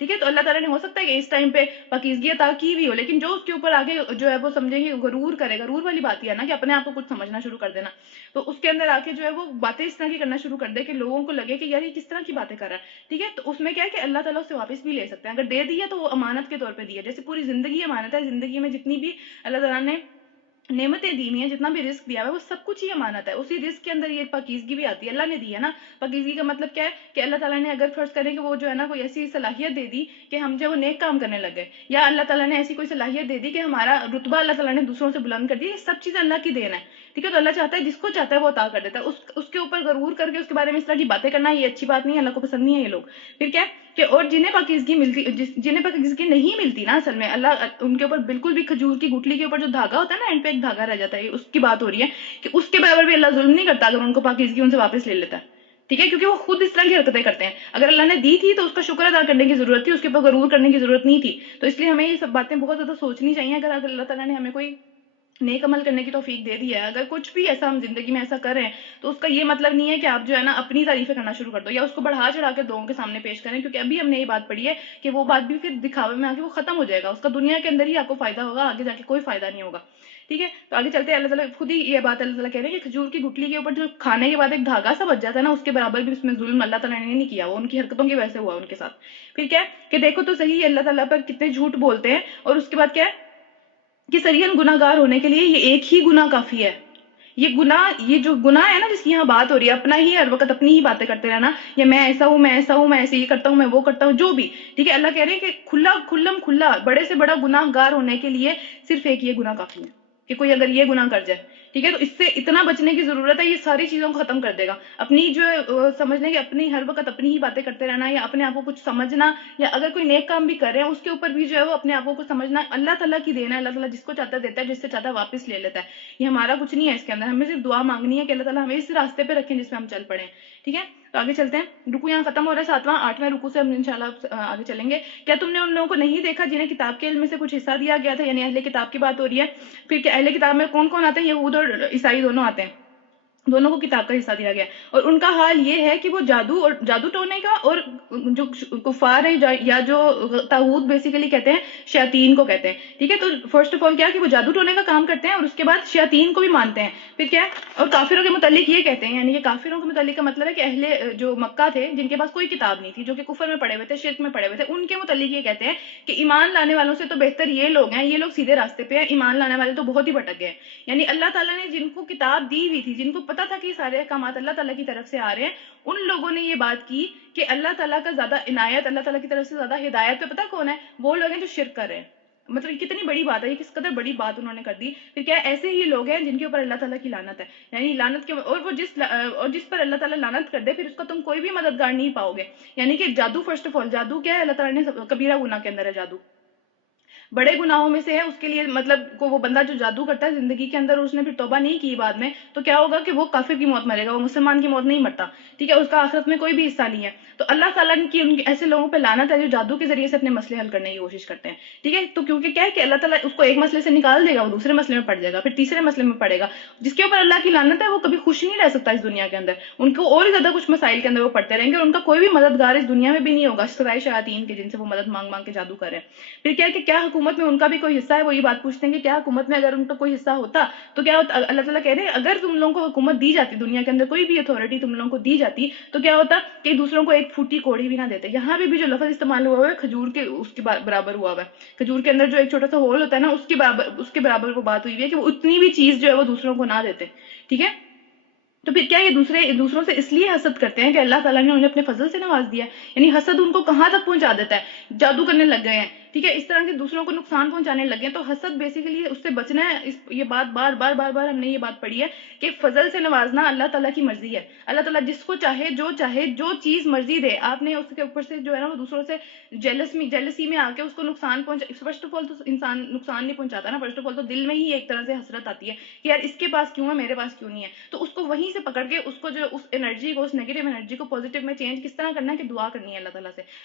ٹھیک ہے. تو اللہ تعالیٰ نے ہو سکتا ہے کہ اس ٹائم پہ پاکیزگی عطا کی بھی ہو، لیکن جو اس کے اوپر آگے جو ہے وہ سمجھے کہ غرور کرے، غرور والی بات یہ ہے نا کہ اپنے آپ کو کچھ سمجھنا شروع کر دینا، تو اس کے اندر آ کے جو ہے وہ باتیں اس طرح کی کرنا شروع کر دے کہ لوگوں کو لگے کہ یار یہ کس طرح کی باتیں کر رہا ہے. ٹھیک ہے. تو اس میں کیا ہے کہ اللہ تعالیٰ اسے واپس بھی لے سکتے ہیں. اگر دے دیا تو وہ امانت کے طور پہ دیا، جیسے پوری زندگی امانت ہے. زندگی میں جتنی بھی اللہ تعالیٰ نے نعمتیں دی ہوئی ہیں، جتنا بھی رزق دیا ہوا ہے، وہ سب کچھ ہی امانت ہے. اسی رزق کے اندر یہ پاکیزگی بھی آتی ہے، اللہ نے دی ہے نا. پاکیزگی کا مطلب کیا ہے کہ اللہ تعالیٰ نے اگر فرض کریں کہ وہ جو ہے نا کوئی ایسی صلاحیت دے دی کہ ہم جو نیک کام کرنے لگ گئے، یا اللہ تعالیٰ نے ایسی کوئی صلاحیت دے دی کہ ہمارا رتبہ اللہ تعالیٰ نے دوسروں سے بلند کر دیا، یہ سب چیزیں اللہ کی دین ہے. ٹھیک ہے. تو اللہ چاہتا ہے جس کو چاہتا ہے وہ عطا کر دیتا ہے. اس کے اوپر غرور کر کے اس کے بارے میں اس طرح کی باتیں کرنا یہ اچھی بات نہیں ہے، اللہ کو پسند نہیں ہے یہ لوگ. پھر کیا کہ اور جنہیں پاکیزگی ملتی، جنہیں پاکیزگی نہیں ملتی نا، اصل میں اللہ ان کے اوپر بالکل بھی کھجور کی گٹلی کے اوپر جو دھاگا ہوتا ہے نا، اینڈ پہ ایک دھاگا رہ جاتا ہے، اس کی بات ہو رہی ہے کہ اس کے برابر بھی اللہ ظلم نہیں کرتا اگر ان کو پاکیزگی ان سے واپس لے لیتا ہے. ٹھیک ہے. کیونکہ وہ خود اس طرح کی حرکتیں کرتے ہیں. اگر اللہ نے دی تھی تو اس کا شکر ادا کرنے کی ضرورت تھی، اس کے اوپر غرور کرنے کی ضرورت نہیں تھی. تو اس لیے ہمیں یہ سب باتیں بہت زیادہ سوچنی چاہیے. اگر اللہ تعالیٰ نے ہمیں کوئی نیک عمل کرنے کی توفیق دے دی ہے، اگر کچھ بھی ایسا ہم زندگی میں ایسا کر رہے ہیں، تو اس کا یہ مطلب نہیں ہے کہ آپ جو ہے نا اپنی تعریفیں کرنا شروع کر دو یا اس کو بڑھا چڑھا کے لوگوں کے سامنے پیش کریں. کیونکہ ابھی ہم نے یہ بات پڑھی ہے کہ وہ بات بھی پھر دکھاوے میں آ کے وہ ختم ہو جائے گا، اس کا دنیا کے اندر ہی آپ کو فائدہ ہوگا، آگے جا کے کوئی فائدہ نہیں ہوگا. ٹھیک ہے. تو آگے چلتے ہیں. اللہ تعالیٰ خود ہی یہ بات اللہ تعالیٰ کہہ رہے ہیں کہ کھجور کی گٹلی کے اوپر جو کھانے کے بعد ایک دھاگا سا بچ جاتا ہے نا، اس کے برابر بھی اس میں ظلم اللہ تعالیٰ نے نہیں کیا، وہ ان کی حرکتوں کی وجہ سے ہوا ان کے ساتھ. پھر کیا ہے کہ دیکھو تو صحیح اللہ تعالیٰ پر کتنے جھوٹ بولتے ہیں. اور اس کے بعد کیا ہے کہ سریحن گناہ گار ہونے کے لیے یہ ایک ہی گناہ کافی ہے. یہ جو گناہ ہے نا جس کی یہاں بات ہو رہی ہے، اپنا ہی ہر وقت اپنی ہی باتیں کرتے رہنا، یا میں ایسا ہوں، میں ایسا ہوں، میں ایسے یہ کرتا ہوں، میں وہ کرتا ہوں، جو بھی. ٹھیک ہے. اللہ کہہ رہے ہیں کہ کھلا بڑے سے بڑا گناہ گار ہونے کے لیے صرف ایک یہ گناہ کافی ہے کہ کوئی اگر یہ گناہ کر جائے. ٹھیک ہے. تو اس سے اتنا بچنے کی ضرورت ہے، یہ ساری چیزوں کو ختم کر دے گا. اپنی جو سمجھنے کہ اپنی ہر وقت اپنی ہی باتیں کرتے رہنا، یا اپنے آپ کو کچھ سمجھنا، یا اگر کوئی نیک کام بھی کر رہے ہیں اس کے اوپر بھی جو ہے وہ اپنے آپ کو کچھ سمجھنا اللہ تعالیٰ کی دینا ہے. اللہ تعالیٰ جس کو چاہتا ہے دیتا ہے، جس سے چاہتا ہے واپس لے لیتا ہے. یہ ہمارا کچھ نہیں ہے اس کے اندر. ہمیں صرف دعا مانگنی ہے کہ اللہ تعالیٰ ہمیں اس راستے پہ رکھیں جس میں ہم چل پڑے. ٹھیک ہے. تو آگے چلتے ہیں. رکو یہاں ختم ہو رہا ہے. 7واں 8ویں رکو سے ہم انشاءاللہ آگے چلیں گے. کیا تم نے ان لوگوں کو نہیں دیکھا جنہیں کتاب کے علم میں سے کچھ حصہ دیا گیا تھا؟ یعنی اہل کتاب کی بات ہو رہی ہے. پھر کہ اہل کتاب میں کون کون آتے ہیں؟ یہود اور عیسائی دونوں آتے ہیں، دونوں کو کتاب کا حصہ دیا گیا. اور ان کا حال یہ ہے کہ وہ جادو ٹونے کا، اور جو کفار ہیں یا جو طاغوت بیسیکلی کہتے ہیں، شیاطین کو کہتے ہیں. ٹھیک ہے. تو فرسٹ آف آل کیا کہ وہ جادو ٹونے کا کام کرتے ہیں، اور اس کے بعد شیاطین کو بھی مانتے ہیں. پھر کیا ہے اور کافروں کے متعلق یہ کہتے ہیں، یعنی یہ کافروں کے متعلق کا مطلب ہے کہ اہل جو مکہ تھے جن کے پاس کوئی کتاب نہیں تھی، جو کہ کفر میں پڑے ہوئے تھے، شرک میں پڑے ہوئے تھے، ان کے متعلق یہ کہتے ہیں کہ ایمان لانے والوں سے تو بہتر یہ لوگ ہیں، یہ لوگ سیدھے راستے پہ ہیں، ایمان لانے والے تو بہت ہی بھٹک گئے. یعنی اللہ تعالیٰ نے جن کو کتاب دی ہوئی تھی، جن کو پتا تھا کہ سارے احکامات اللہ تعالیٰ کی طرف سے آ رہے ہیں، ان لوگوں نے یہ بات کی کہ اللہ تعالیٰ کا زیادہ عنایت، اللہ تعالیٰ کی طرف سے زیادہ ہدایت پہ پتا کون ہے؟ وہ لوگ ہیں جو شرک کر رہے ہیں. مطلب کتنی بڑی بات ہے، یہ کس قدر بڑی بات انہوں نے کر دی. پھر کیا ایسے ہی لوگ ہیں جن کے اوپر اللہ تعالیٰ کی لعنت ہے. یعنی لعنت کے اور جس پر اللہ تعالیٰ لعنت کر دے پھر اس کا تم کوئی بھی مددگار نہیں پاؤ گے. یعنی کہ جادو فرسٹ آف آل، جادو کیا ہے؟ اللہ تعالیٰ نے کبیرہ گناہ کے اندر ہے جادو، بڑے گناہوں میں سے ہے. اس کے لیے مطلب کو وہ بندہ جو جادو کرتا ہے زندگی کے اندر، اس نے پھر توبہ نہیں کی بعد میں، تو کیا ہوگا کہ وہ کافر کی موت مرے گا، وہ مسلمان کی موت نہیں مرتا. ٹھیک ہے. اس کا آخرت میں کوئی بھی حصہ نہیں ہے. تو اللہ تعالیٰ کی ان ایسے لوگوں پہ لعنت ہے جو جادو کے ذریعے سے اپنے مسئلے حل کرنے کی کوشش کرتے ہیں. ٹھیک ہے. تو کیونکہ کیا ہے کہ اللہ تعالیٰ اس کو ایک مسئلے سے نکال دے گا، وہ دوسرے مسئلے میں پڑ جائے گا، پھر تیسرے مسئلے میں پڑے گا. جس کے اوپر اللہ کی لعنت ہے وہ کبھی خوش نہیں رہ سکتا اس دنیا کے اندر. ان کو اور زیادہ کچھ مسائل کے اندر وہ پڑتے رہیں گے، اور ان کا کوئی بھی مددگار اس دنیا میں بھی نہیں ہوگا سوائے شیاطین کے، جن سے وہ مدد مانگ مانگ کے جادو کرے. پھر کیا ہے کہ کیا حکومت میں ان کا بھی کوئی حصہ ہے؟ وہ یہ بات پوچھتے ہیں کہ کیا حکومت میں اگر ان کا کوئی حصہ ہوتا تو کیا ہوتا؟ اللہ تعالیٰ کہہ رہے ہیں اگر تم لوگوں کو حکومت دی جاتی، دنیا کے اندر کوئی بھی اتھارٹی تم لوگوں کو دی جاتی، تو کیا ہوتا کہ دوسروں کو ایک پھوٹی کوڑی بھی نہ دیتے. یہاں بھی جو لفظ استعمال ہوا ہے کھجور کے اس کے برابر ہوا ہے. کھجور کے اندر جو ایک چھوٹا سا ہول ہوتا ہے نا، اس کے برابر وہ بات ہوئی ہے کہ وہ اتنی بھی چیز جو ہے وہ دوسروں کو نہ دیتے. ٹھیک ہے. تو پھر کیا یہ دوسروں سے اس لیے حسد کرتے ہیں کہ اللہ تعالیٰ نے انہیں اپنے فضل سے نواز دیا ہے. یعنی حسد ان کو کہاں تک پہنچا دیتا ہے، جادو کرنے لگ گئے ہیں. ٹھیک ہے. اس طرح کے دوسروں کو نقصان پہنچانے لگے ہیں. تو حسد بیسیکلی اس سے بچنا ہے. یہ بات بار بار ہم نے یہ بات پڑھی ہے کہ فضل سے نوازنا اللہ تعالیٰ کی مرضی ہے. اللہ تعالیٰ جس کو چاہے جو چیز مرضی دے، آپ نے اس کے اوپر سے جو ہے نا وہ دوسروں سے جیلسی میں آ کے اس کو نقصان فرسٹ آف آل تو انسان نقصان نہیں پہنچاتا نا. فرسٹ آف آل تو دل میں ہی ایک طرح سے حسرت آتی ہے کہ یار اس کے پاس کیوں ہے، میرے پاس کیوں نہیں ہے. تو اس کو وہیں سے پکڑ کے اس کو جو اس انرجی کو، اس نیگیٹو انرجی کو پازیٹیو میں چینج کس طرح کرنا ہے کہ دعا کرنی ہے اللہ تعالیٰ سے.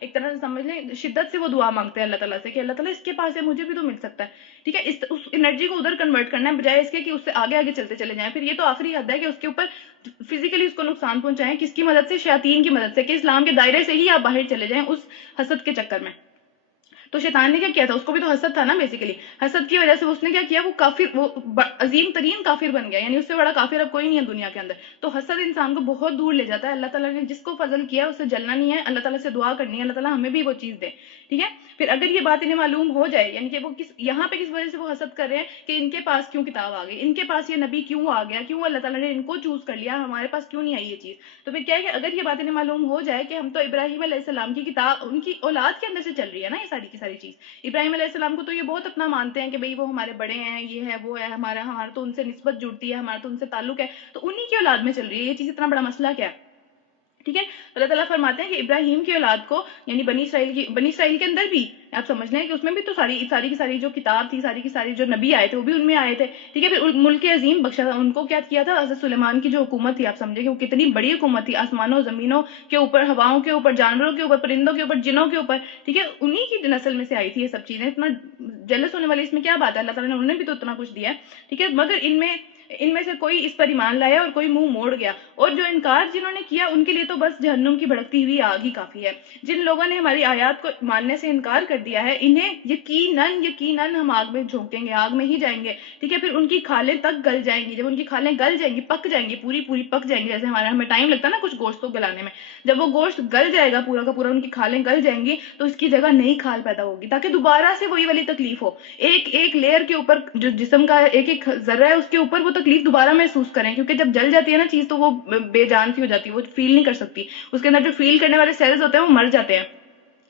ایک طرح سے سمجھ لیں شدت سے وہ دعا مانگتے ہیں اللہ تعالیٰ سے کہ اللہ تعالیٰ اس کے پاس ہے مجھے بھی تو مل سکتا ہے. ٹھیک ہے, اس انرجی کو ادھر کنورٹ کرنا ہے بجائے اس کے کہ اس سے آگے آگے چلتے چلے جائیں. پھر یہ تو آخری حد ہے کہ اس کے اوپر فزیکلی اس کو نقصان پہنچائیں, کس کی مدد سے, شیاطین کی مدد سے, کہ اسلام کے دائرے سے ہی آپ باہر چلے جائیں اس حسد کے چکر میں. تو شیطان نے کیا کیا تھا, اس کو بھی تو حسد تھا نا بیسیکلی. حسد کی وجہ سے اس نے کیا کیا, وہ کافر, وہ عظیم ترین کافر بن گیا, یعنی اس سے بڑا کافر اب کوئی نہیں ہے دنیا کے اندر. تو حسد انسان کو بہت دور لے جاتا ہے. اللہ تعالیٰ نے جس کو فضل کیا اسے جلنا نہیں ہے, اللہ تعالیٰ سے دعا کرنی ہے اللہ تعالیٰ ہمیں بھی وہ چیز دے. ٹھیک ہے, پھر اگر یہ بات انہیں معلوم ہو جائے, یعنی کہ وہ یہاں پہ کس وجہ سے وہ حسد کر رہے ہیں کہ ان کے پاس کیوں کتاب آ گئی, ان کے پاس یہ نبی کیوں آ گیا, کیوں اللہ تعالیٰ نے ان کو چوز کر لیا, ہمارے پاس کیوں نہیں آئی یہ چیز. تو پھر کیا ہے کہ اگر یہ بات انہیں معلوم ہو جائے کہ ہم تو ابراہیم علیہ السلام کی کتاب ان کی اولاد کے اندر سے چل رہی ہے نا یہ ساری کی ساری چیز. ابراہیم علیہ السلام کو تو یہ بہت اپنا مانتے ہیں کہ بھئی وہ ہمارے بڑے ہیں, یہ ہے وہ ہے, ہمارا تو ان سے نسبت جڑتی ہے, ہمارا تو ان سے تعلق ہے, تو انہی کی اولاد میں چل رہی ہے یہ چیز, اتنا بڑا مسئلہ کیا ہے. ٹھیک ہے, اللہ تعالیٰ فرماتے ہیں کہ ابراہیم کی اولاد کو, یعنی بنی اسرائیل کے اندر بھی آپ سمجھ لیں کہ اس میں بھی تو ساری کی ساری جو کتاب تھی, ساری کی ساری جو نبی آئے تھے وہ بھی ان میں آئے تھے. ٹھیک ہے, پھر ملک عظیم بخشا تھا ان کو, کیا کیا تھا, حضرت سلیمان کی جو حکومت تھی آپ سمجھیں کہ وہ کتنی بڑی حکومت تھی, آسمانوں زمینوں کے اوپر, ہواؤں کے اوپر, جانوروں کے اوپر, پرندوں کے اوپر, جنوں کے اوپر. ٹھیک ہے, انہی کی نسل میں سے آئی تھی یہ سب چیزیں. اتنا جلس ہونے والی اس میں کیا بات ہے, اللہ تعالیٰ نے انہیں بھی تو اتنا کچھ دیا ہے. ٹھیک ہے, مگر ان میں سے کوئی اس پر ایمان لایا اور کوئی منہ موڑ گیا, اور جو انکار جنہوں نے کیا ان کے لیے تو بس جہنم کی بھڑکتی ہوئی آگ ہی کافی ہے. جن لوگوں نے ہماری آیات کو ماننے سے انکار کر دیا ہے انہیں یقیناً ہم آگ میں جھونکیں گے, آگ میں ہی جائیں گے. ٹھیک ہے, پھر ان کی کھالیں تک گل جائیں گی, جب ان کی کھالیں گل جائیں گی, پک جائیں گی, پوری پک جائیں گی, جیسے ہمیں ٹائم لگتا ہے نا کچھ گوشت کو گلانے میں, جب وہ گوشت گل جائے گا پورا کا پورا, ان کی کھالیں گل جائیں گی, تو اس کی جگہ نئی کھال پیدا ہوگی تاکہ دوبارہ سے وہی والی تکلیف ہو. ایک لیئر کے اوپر جو جسم کا ایک ذرہ ہے اس کے اوپر وہ تکلیف دوبارہ محسوس کریں, کیونکہ جب جل جاتی ہے نا چیز تو وہ بے جان سی ہو جاتی ہے, وہ فیل نہیں کر سکتی, اس کے اندر جو فیل کرنے والے سیلز ہوتے ہیں وہ مر جاتے ہیں.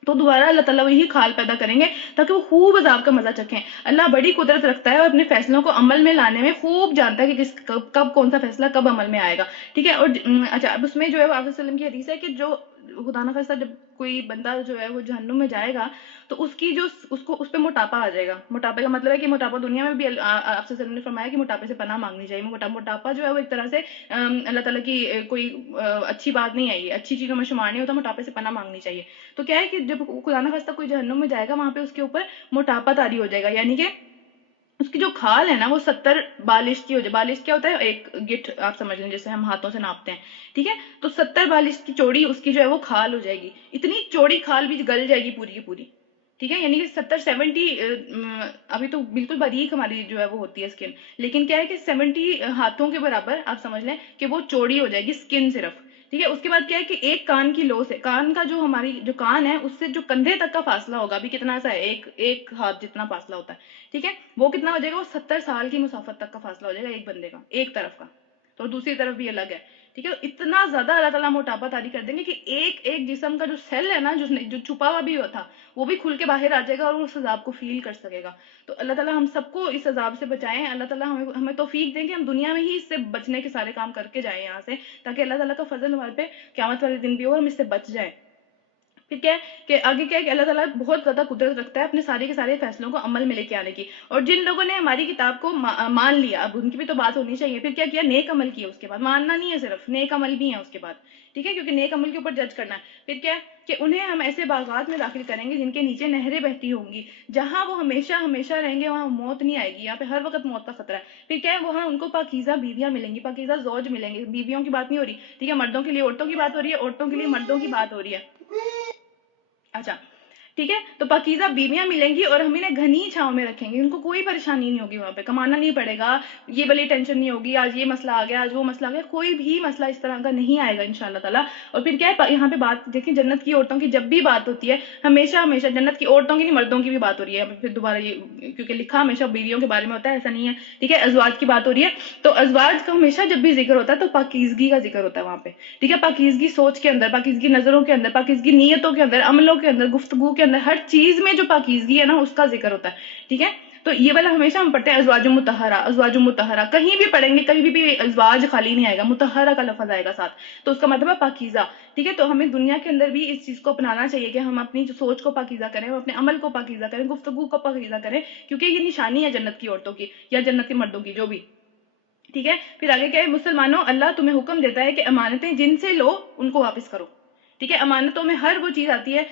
تو دوبارہ اللہ تعالیٰ وہی کھال پیدا کریں گے تاکہ وہ خوب عذاب کا مزہ چکھیں. اللہ بڑی قدرت رکھتا ہے اور اپنے فیصلوں کو عمل میں لانے میں خوب جانتا ہے کہ کب کون سا فیصلہ کب عمل میں آئے گا. ٹھیک ہے, اور اچھا اب اس میں جو ہے آپ وسلم کی حدیث ہے کہ جو خدا نہ خواستہ جب کوئی بندہ جو ہے وہ جہنم میں جائے گا تو اس پہ موٹاپا آ جائے گا. موٹاپے کا مطلب ہے کہ موٹاپا دنیا میں بھی آپ سے نے فرمایا کہ موٹاپے سے پناہ مانگنی چاہیے. موٹاپا جو ہے وہ ایک طرح سے اللہ تعالیٰ کی کوئی اچھی بات نہیں ہے, یہ اچھی چیزوں میں شمار نہیں ہوتا, موٹاپے سے پناہ مانگنی چاہیے. تو کیا ہے کہ جب خدا نہ خواستہ کوئی جہنم میں جائے گا وہاں پہ اس کے اوپر موٹاپا طاری ہو جائے گا, یعنی کہ اس کی جو کھال ہے نا وہ 70 بالشت کی ہو جائے. بالشت کیا ہوتا ہے, ایک گٹھ آپ سمجھ لیں جیسے ہم ہاتھوں سے ناپتے ہیں. ٹھیک ہے, تو 70 بالشت کی چوڑی اس کی جو ہے وہ کھال ہو جائے گی, اتنی چوڑی کھال بھی گل جائے گی پوری کی پوری. ٹھیک ہے, یعنی کہ 70 ابھی تو بالکل باریک ہماری جو ہے وہ ہوتی ہے اسکن, لیکن کیا ہے کہ 70 ہاتھوں کے برابر آپ سمجھ لیں کہ وہ چوڑی ہو جائے گی اسکن صرف. ٹھیک ہے, اس کے بعد کیا ہے کہ ایک کان کی لو سے, کان کا جو ہماری جو کان ہے اس سے جو کندھے تک کا فاصلہ ہوگا, ابھی کتنا سا ہے, ایک ہاتھ جتنا فاصلہ ہوتا ہے. ٹھیک ہے, وہ کتنا ہو جائے گا, وہ 70 سال کی مسافت تک کا فاصلہ ہو جائے گا ایک بندے کا, ایک طرف کا, تو دوسری طرف بھی الگ ہے. ٹھیک ہے, اتنا زیادہ اللہ تعالیٰ موٹاپا طاری کر دیں گے کہ ایک جسم کا جو سیل ہے نا جو چھپا ہوا بھی تھا وہ بھی کھل کے باہر آ جائے گا اور اس عذاب کو فیل کر سکے گا. تو اللہ تعالیٰ ہم سب کو اس عذاب سے بچائیں. اللہ تعالیٰ ہمیں توفیق دیں کہ ہم دنیا میں ہی اس سے بچنے کے سارے کام کر کے جائیں یہاں سے, تاکہ اللہ تعالیٰ کا فضل ہمارے پہ قیامت والے دن بھی ہو اور ہم اس سے بچ جائیں. پھر کیا ہے کہ آگے کیا ہے کہ اللہ تعالیٰ بہت زیادہ قدرت رکھتا ہے اپنے سارے کے سارے فیصلوں کو عمل میں لے کے آنے کی. اور جن لوگوں نے ہماری کتاب کو مان لیا, اب ان کی بھی تو بات ہونی چاہیے, پھر کیا کیا, نیک عمل کیا اس کے بعد, ماننا نہیں ہے صرف, نیک عمل بھی ہے اس کے بعد. ٹھیک ہے, کیونکہ نیک عمل کے اوپر جج کرنا ہے. پھر کیا کہ انہیں ہم ایسے باغات میں داخل کریں گے جن کے نیچے نہریں بہتی ہوں گی, جہاں وہ ہمیشہ رہیں گے, وہاں موت نہیں آئے گی, یہاں پہ ہر وقت موت کا خطرہ ہے. پھر کیا ہے, وہاں ان کو پاکیزہ بیویاں ملیں گی, پاکیزہ زوج ملیں گے. بیویوں کی بات نہیں ہو رہی, ٹھیک ہے, مردوں کے لیے عورتوں کی بات ہو رہی ہے, عورتوں کے لیے مردوں کی بات ہو رہی ہے. اچھا ٹھیک ہے, تو پاکیزہ بیویاں ملیں گی اور ہم انہیں گھنی چھاؤں میں رکھیں گے, ان کو کوئی پریشانی نہیں ہوگی, وہاں پہ کمانا نہیں پڑے گا, یہ والی ٹینشن نہیں ہوگی, آج یہ مسئلہ آ گیا, آج وہ مسئلہ آ گیا, کوئی بھی مسئلہ اس طرح کا نہیں آئے گا انشاءاللہ تعالیٰ. اور پھر کیا ہے, یہاں پہ بات دیکھیں, جنت کی عورتوں کی جب بھی بات ہوتی ہے ہمیشہ جنت کی عورتوں کی نہیں مردوں کی بھی بات ہو رہی ہے. پھر دوبارہ یہ کیونکہ لکھا ہمیشہ بیویوں کے بارے میں ہوتا ہے, ایسا نہیں ہے. ٹھیک ہے, ازواج کی بات ہو رہی ہے, تو ازواج کا ہمیشہ جب بھی ذکر ہوتا ہے تو پاکیزگی کا ذکر ہوتا ہے وہاں پہ. ٹھیک ہے, پاکیزگی سوچ کے اندر, پاکیزگی نظروں کے اندر, پاکیزگی نیتوں کے اندر, عملوں کے اندر, گفتگو کے اندر, ہر چیز میں جو پاکیزگی ہے نا اس کا ذکر ہوتا ہے. ٹھیک ہے, تو یہ والا ہمیشہ ہم پڑھتے ہیں ازواج مطہرہ, کہیں بھی پڑھیں گے کہیں بھی ازواج خالی نہیں آئے گا, مطہرہ کا لفظ آئے گا ساتھ, تو اس کا مطلب ہے پاکیزہ. ٹھیک ہے, تو ہمیں دنیا کے اندر بھی اس چیز کو اپنانا چاہیے کہ ہم اپنی سوچ کو پاکیزہ کریں, اپنے عمل کو پاکیزہ کریں, گفتگو کو پاکیزہ کریں, کیونکہ یہ نشانی ہے جنت کی عورتوں کی یا جنت کے مردوں کی جو بھی. ٹھیک ہے, پھر آگے کیا ہے, مسلمانوں اللہ تمہیں حکم دیتا ہے کہ امانتیں جن سے لو ان کو واپس کرو. ٹھیک ہے. امانتوں میں ہر وہ چیز آتی ہے